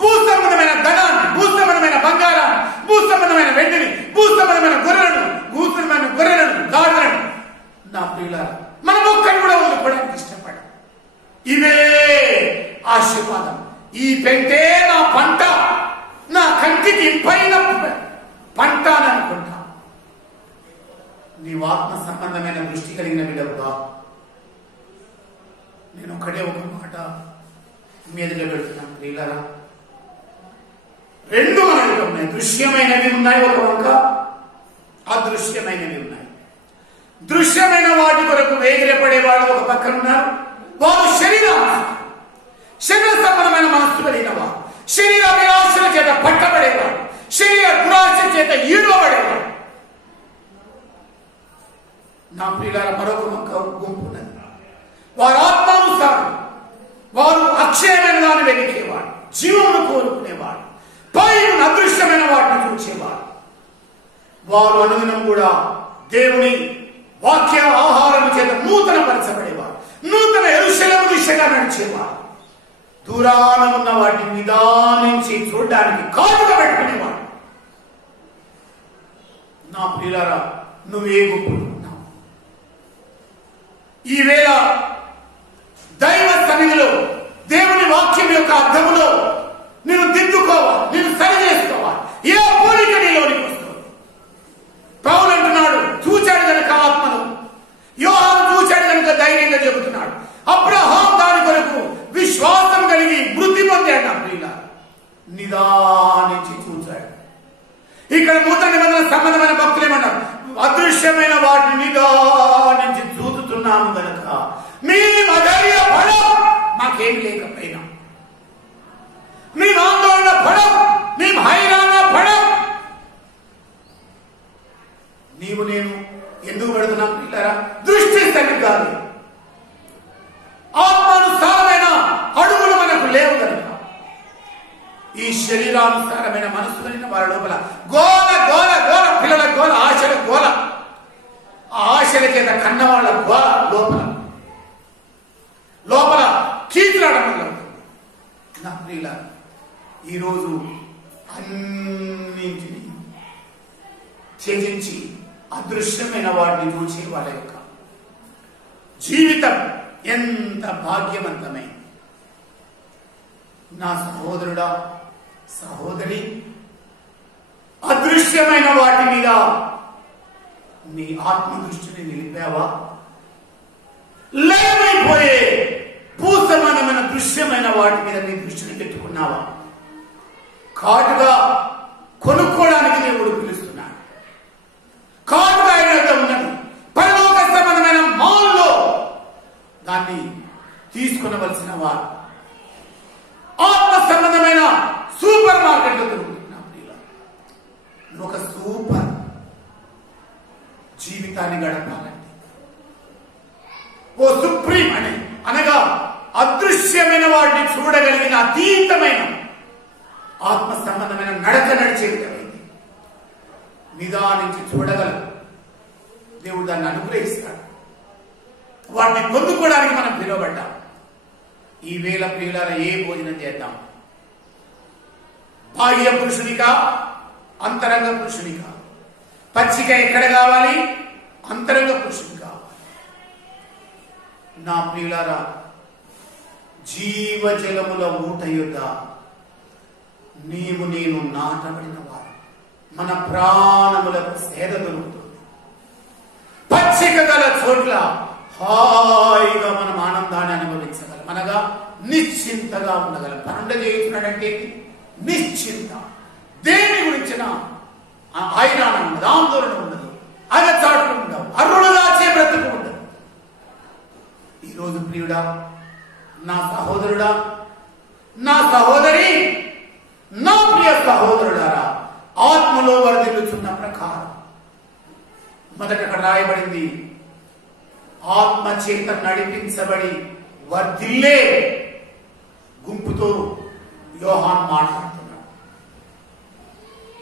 భూ సంబంధమైన ధనాన్ని, భూ సంబంధమైన బంగారాన్ని, భూ సంబంధమైన వెండిని, భూ సంబంధమైన గొర్రెలను, గాడిదలను, నా ప్రియులారా, మనం ఒక్కరు కూడా వదులుకోవడానికి ఇష్టపడ్డాం. ఇవే ఆశీర్వాదం. ఈ పెంటే నా పంట, నా కంటికి పైన పంట అని అనుకుంటా. నీవు ఆత్మ సంబంధమైన దృష్టి కలిగిన విడవుగా నేను ఒక్కడే ఒక మాట మీదలో పెడుతున్నాను. ప్రియులారా, రెండు మనలో ఉన్నాయి. దృశ్యమైనవి ఉన్నాయి ఒక వంక, అదృశ్యమైనవి ఉన్నాయి. దృశ్యమైన వాటి కొరకు వేగిరపడేవాడు ఒక పక్కన ఉన్నారు. వారు శరీర సంబంధమైన మనస్సు కలిగిన వారు, శరీర విలాసల చేత పట్టబడేవాడు, శరీర దురాశ చేత ఈడవబడేవాడు. నా ప్రియులారా, మరొక గుంపు ఉన్నది. వారు ఆత్మానుసారం, వారు అక్షయమైన దాన్ని వెలికేవాడు, జీవమును కోరుకునేవాడు, పైన అదృశ్యమైన వాటిని చూసేవాడు. వారు అనుదినం కూడా దేవుని వాక్య ఆహారం చేత నూతన పరచబడేవారు, నూతన యెరూషలేము దిశగా నడిచేవారు, దూరాన ఉన్న వాటిని నిదానించి చూడడానికి కాటుక పెట్టుకునేవాడు. నా ప్రియులారా, నువ్వే గుంపులు ఉన్నావు? ఈవేళ దైవ సన్నిధిలో దేవుని వాక్యం యొక్క అర్థములో నేను దిద్దుకోవాలి, నేను సరి చేసుకోవాలి. ఏ పోలిక నీలోనికి వస్తుంది? పౌలు అంటున్నాడు, చూచాడు కనుక ఆత్మను. యోహాను చూచాడు కనుక ధైర్యంగా చెబుతున్నాడు. అబ్రహాం దాని కొరకు విశ్వాసం కలిగి మృతి పొందాడు. నా ప్రియులారా, నిదానించి చూచాడు. ఇక్కడ నూతన నిబంధన సంబంధమైన భక్తులు ఏమన్నారు? అదృశ్యమైన వాటిని నిదానించి చూస్తున్నాము కనుక మేము అధైర్యపడం. మాకేమి లేకపోయినా మేము ఆందోళన పడం, మేము హైరాణ పడం. నీవు నేను ఎందుకు పెడుతున్నాం పిల్లరా? దృష్టి సరిగ్గా లేదు. ఆత్మానుసారమైన అడుగులు మనకు లేవు కనుక ఈ శరీరానుసారమైన మనసు కలిగిన వారి లోపల గోల గోల గోల, పిల్లల గోల, ఆశల గోల, ఆ ఆశల చేత కన్నవాళ్ళ గోల లోపల కీచులాడడం వల్ల. నా ప్రియుల, ఈరోజు అన్నింటినీ త్యజించి అదృశ్యమైన వాటిని చూసి వాళ్ళ యొక్క జీవితం ఎంత భాగ్యవంతమైంది. నా సహోదరుడా, సహోదరి, అదృశ్యమైన వాటి మీద నీ ఆత్మ దృష్టిని నిలిపావా? లేమైపోయే భూసమానమైన దృశ్యమైన వాటి మీద నీ దృష్టిని పెట్టుకున్నావా? కాటుగా కొనుక్కోవడానికి దేవుడు పిలుస్తున్నాడు. కాటుగా అయినట్టు ఉన్నది. పరలోక సంబంధమైన మాల్లో దాన్ని తీసుకునవలసిన వారు ఆత్మ సంబంధమైన సూపర్ మార్కెట్లో దొరుకుతున్నా. ఒక సూపర్ జీవితాన్ని గడపాలంటే ఓ సుప్రీం అని అనగా అదృశ్యమైన వాటిని చూడగలిగిన అతీతమైన ఆత్మ సంబంధమైన నడక నడిచే విధమైంది. నిదానించి చూడగలరు. దేవుడు దాన్ని అనుగ్రహిస్తాడు. వాటిని పొందుకోవడానికి మనం పిలువబడ్డాం. ఈ వేళ ప్రియులారా ఏ భోజనం చేద్దాం? బాహ్య పురుషునిక, అంతరంగ పురుషునిక? పచ్చిక ఎక్కడ కావాలి? అంతరంగ పురుషుని కావాలి. నా ప్రియులారా, జీవజలముల ఊట యొద్ద నీవు నేను నాటబడిన వారు, మన ప్రాణములకు సేద దొరుకుతుంది. పచ్చిక గల చోట్ల హాయిగా మనం ఆనందాన్ని అనుభవించగలం, అనగా నిశ్చింతగా ఉండగలం. పనుండ చేస్తున్నాడంటే నిశ్చింత, దేని గురించిన ఆయిరాణం ఉండదు, ఆందోళన ఉండదు, అగచాట్లు ఉండవు, అర్రులు దాచే బ్రతుకు ఉండదు. ఈరోజు ప్రియుడా, నా సహోదరుడా, నా సహోదరి, నా ప్రియ సహోదరుడారా, ఆత్మలో వర్ధిల్లుచున్న ప్రకారం మొదట అక్కడ రాయబడింది, ఆత్మ చేత నడిపించబడి వర్ధిల్లే గుంపుతో యోహాన్ మాట్లాడుతున్నాడు.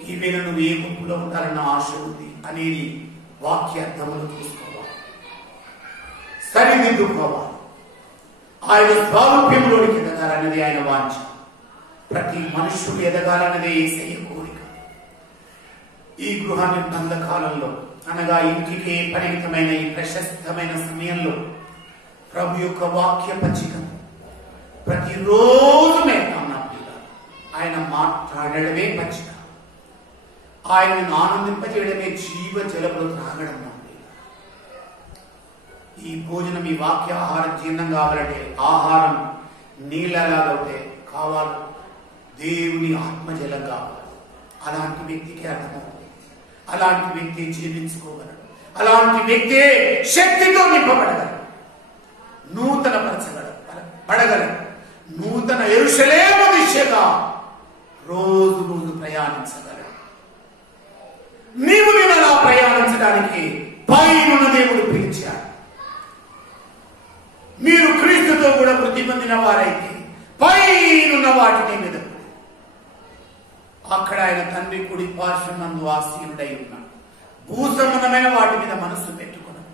ఈ వేళ నువ్వు ఏ గుంపులో ఉండాలన్న ఆశ ఉంది అనేది వాక్యార్థములు చూసుకోవాలి, సరిదిద్దుకోవాలి. ఆయన స్వారూప్యంలోనికి ఎదగాలన్నది ఆయన వాంఛ. ప్రతి మనుష్యుడు ఎదగాలన్నదే యేసయ్య కోరిక. ఈ గృహ నిర్బంధ కాలంలో, అనగా ఇంటికి పరిమితమైన ఈ ప్రశస్తమైన సమయంలో ప్రభు యొక్క వాక్య పచ్చిక ప్రతిరోజు మేతాం. నా పిల్ల, ఆయన మాట్లాడడమే పచ్చిక, ఆయనను ఆనందింపజేయడమే జీవ జలములు త్రాగడం. నా పిల్ల, ఈ భోజనం, ఈ వాక్య ఆహారం జీర్ణం కావాలంటే, ఆహారం నీళ్ళలాగవుతే కావాలి, దేవుని ఆత్మజలం కావాలి. అలాంటి వ్యక్తికి అర్థమవుతుంది, అలాంటి వ్యక్తి జీవించుకోగలడు, అలాంటి వ్యక్తే శక్తితో నింపబడగలడు, నూతన పడగలడు, నూతన యెరూషలేము దిశగా రోజు రోజు ప్రయాణించగలడు. నీవు నేను అలా ప్రయాణించడానికి పైనున్న దేవుడు పిలిచాడు. మీరు క్రీస్తుతో కూడా వృద్ధి పొందిన వారైతే పైనున్న వాటిని మీద, అక్కడ ఆయన తండ్రి కుడి పార్శ్వనందు ఆసీనుడై ఉన్నాడు. భూ సంబంధమైన వాటి మీద మనస్సు పెట్టుకున్నాడు.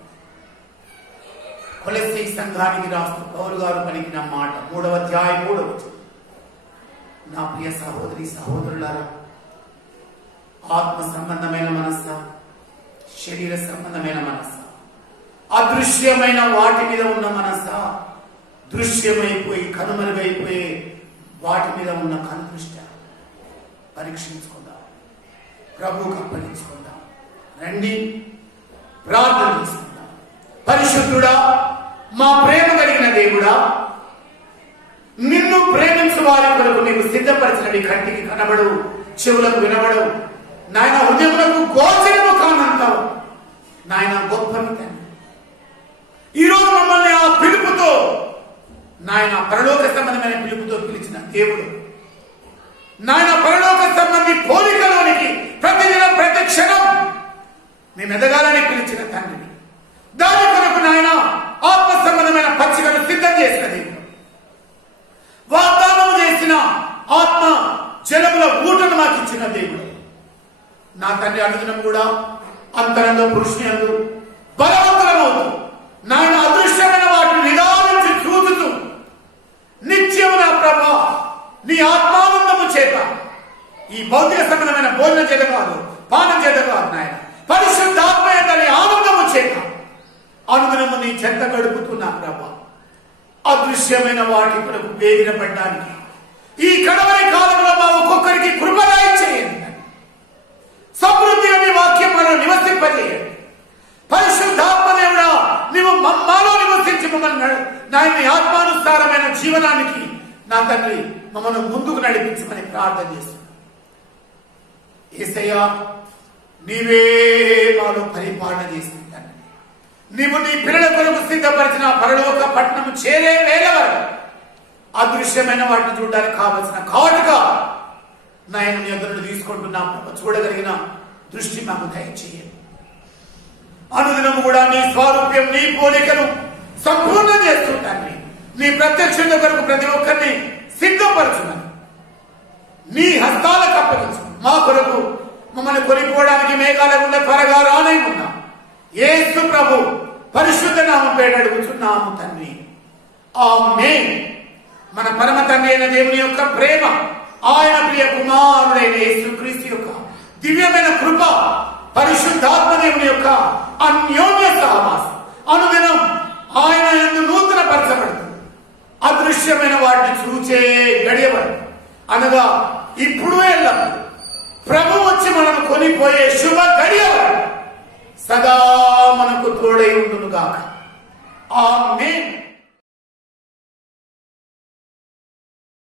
కొలెస్సీ సంఘానికి రాస్తూ పౌలు గారు పలికిన మాట 3వ అధ్యాయం 3వ వచనం. నా ప్రియ సహోదరి సహోదరులారా, ఆత్మ సంబంధమైన మనస్స, శరీర సంబంధమైన మనస్స, అదృశ్యమైన వాటి మీద ఉన్న మనస్స, దృశ్యమైపోయి కనుమరుగైపోయే వాటి మీద ఉన్న కనుదృష్టి పరీక్షించుకుందాం, ప్రభువుకు అప్పగించుకుందాం. రండి, ప్రార్థన చేసుకుందాం. పరిశుద్ధుడా, మా ప్రేమ కలిగిన దేవుడా, నిన్ను ప్రేమించు వారి కొరకు నీవు సిద్ధపరిచినవి కంటికి కనబడు, చెవులకు వినబడు, నాయన హృదయములకు గోచరము కానంతావు. నాయన గొప్పవి తండ్రి, ఈరోజు మమ్మల్ని ఆ పిలుపుతో, నాయన పరలోక సంబంధమైన పిలుపుతో పిలిచిన దేవుడు, నాయన పరలోక సంబంధి పోలికలోనికి ప్రతిదినం ప్రతి క్షణం మేము ఎదగాలని పిలిచిన తండ్రిని, దాని కొరకు నాయన ఆత్మ సంబంధమైన పచ్చికను సిద్ధం చేసిన దేవుడు, వాగ్దానం చేసిన ఆత్మ జలముల ఊటను మాకు ఇచ్చిన దేవుడు. నా తండ్రి, అనుదినం కూడా అంతరంగ పురుషుని యందు బలవంతులమవుతూ, నాయన అదృశ్యమైన వాటిని నిదానించి చూచుతూ, నిత్యము నా ప్రభా నీ ఆత్మానందము చేత, ఈ భౌతిక సంబంధమైన భోజనం చేత కాదు, పానం చేత కాదు, నాయన పరిశుద్ధాత్మ చేత నీ ఆనందము చేత అనుదినము నీ చెంత గడుపుతున్నా ప్రభా. అదృశ్యమైన వాటి కొరకు వేదిన పడడానికి ఈ కడవరి కాలంలో మా ఒక్కొక్కరికి కృపగా చేయండి. సమృద్ధిగా నీ వాక్యం మనం నివసింపజేయండి. పరిశుద్ధాత్మ దేవుడా, నీవు మాలో నివసించి మమ్మల్ని నాయన ఆత్మానుసారమైన జీవనానికి నా తండ్రి మమ్మల్ని ముందుకు నడిపించమని ప్రార్థన చేస్తున్నాను. యేసయ్యా, నీవే మాలో పరిపాలన చేస్తుంది. నీవు నీ పిల్లల కొరకు సిద్ధపరిచిన పరలోక పట్టణము చేరే వేళ వరకు అదృశ్యమైన వాటిని చూడడానికి కావలసిన కాటుగా నాయన నీ ఎదురు తీసుకుంటున్నా. చూడగలిగిన దృష్టి మాకు దయచేయండి. అనుదినము కూడా నీ స్వారూప్యం, నీ పోలికను సంపూర్ణం చేస్తూ తండ్రి నీ ప్రత్యక్షత కొరకు ప్రతి ఒక్కరిని సిద్ధపరచునని నీ హస్తాలకు అప్పగించు. మా కొరకు మమ్మల్ని కొనిపోవడానికి మేఘాల గుండా త్వరగా రానై ఉన్నా యేసు ప్రభు పరిశుద్ధ నామం పేరు అడుగుతున్నాము తండ్రి. ఆమేన్. మన పరమ తండ్రి అయిన దేవుని యొక్క ప్రేమ, ఆయన ప్రియ కుమారుడైన యేసుక్రీస్తు యొక్క దివ్యమైన కృప, పరిశుద్ధాత్మ దేవుని యొక్క అన్యోన్య సహవాసం అనుదినం ఆయన యందు నూతన పరచబడుతుంది. అదృశ్యమైన వాటిని చూచే గడియబడు అనగా ఇప్పుడు ఎల్లప్పుడు ప్రభు వచ్చి మనం కొనిపోయే శుభ గడియ సదా మనకు తోడై ఉండును గాక. ఆమేన్.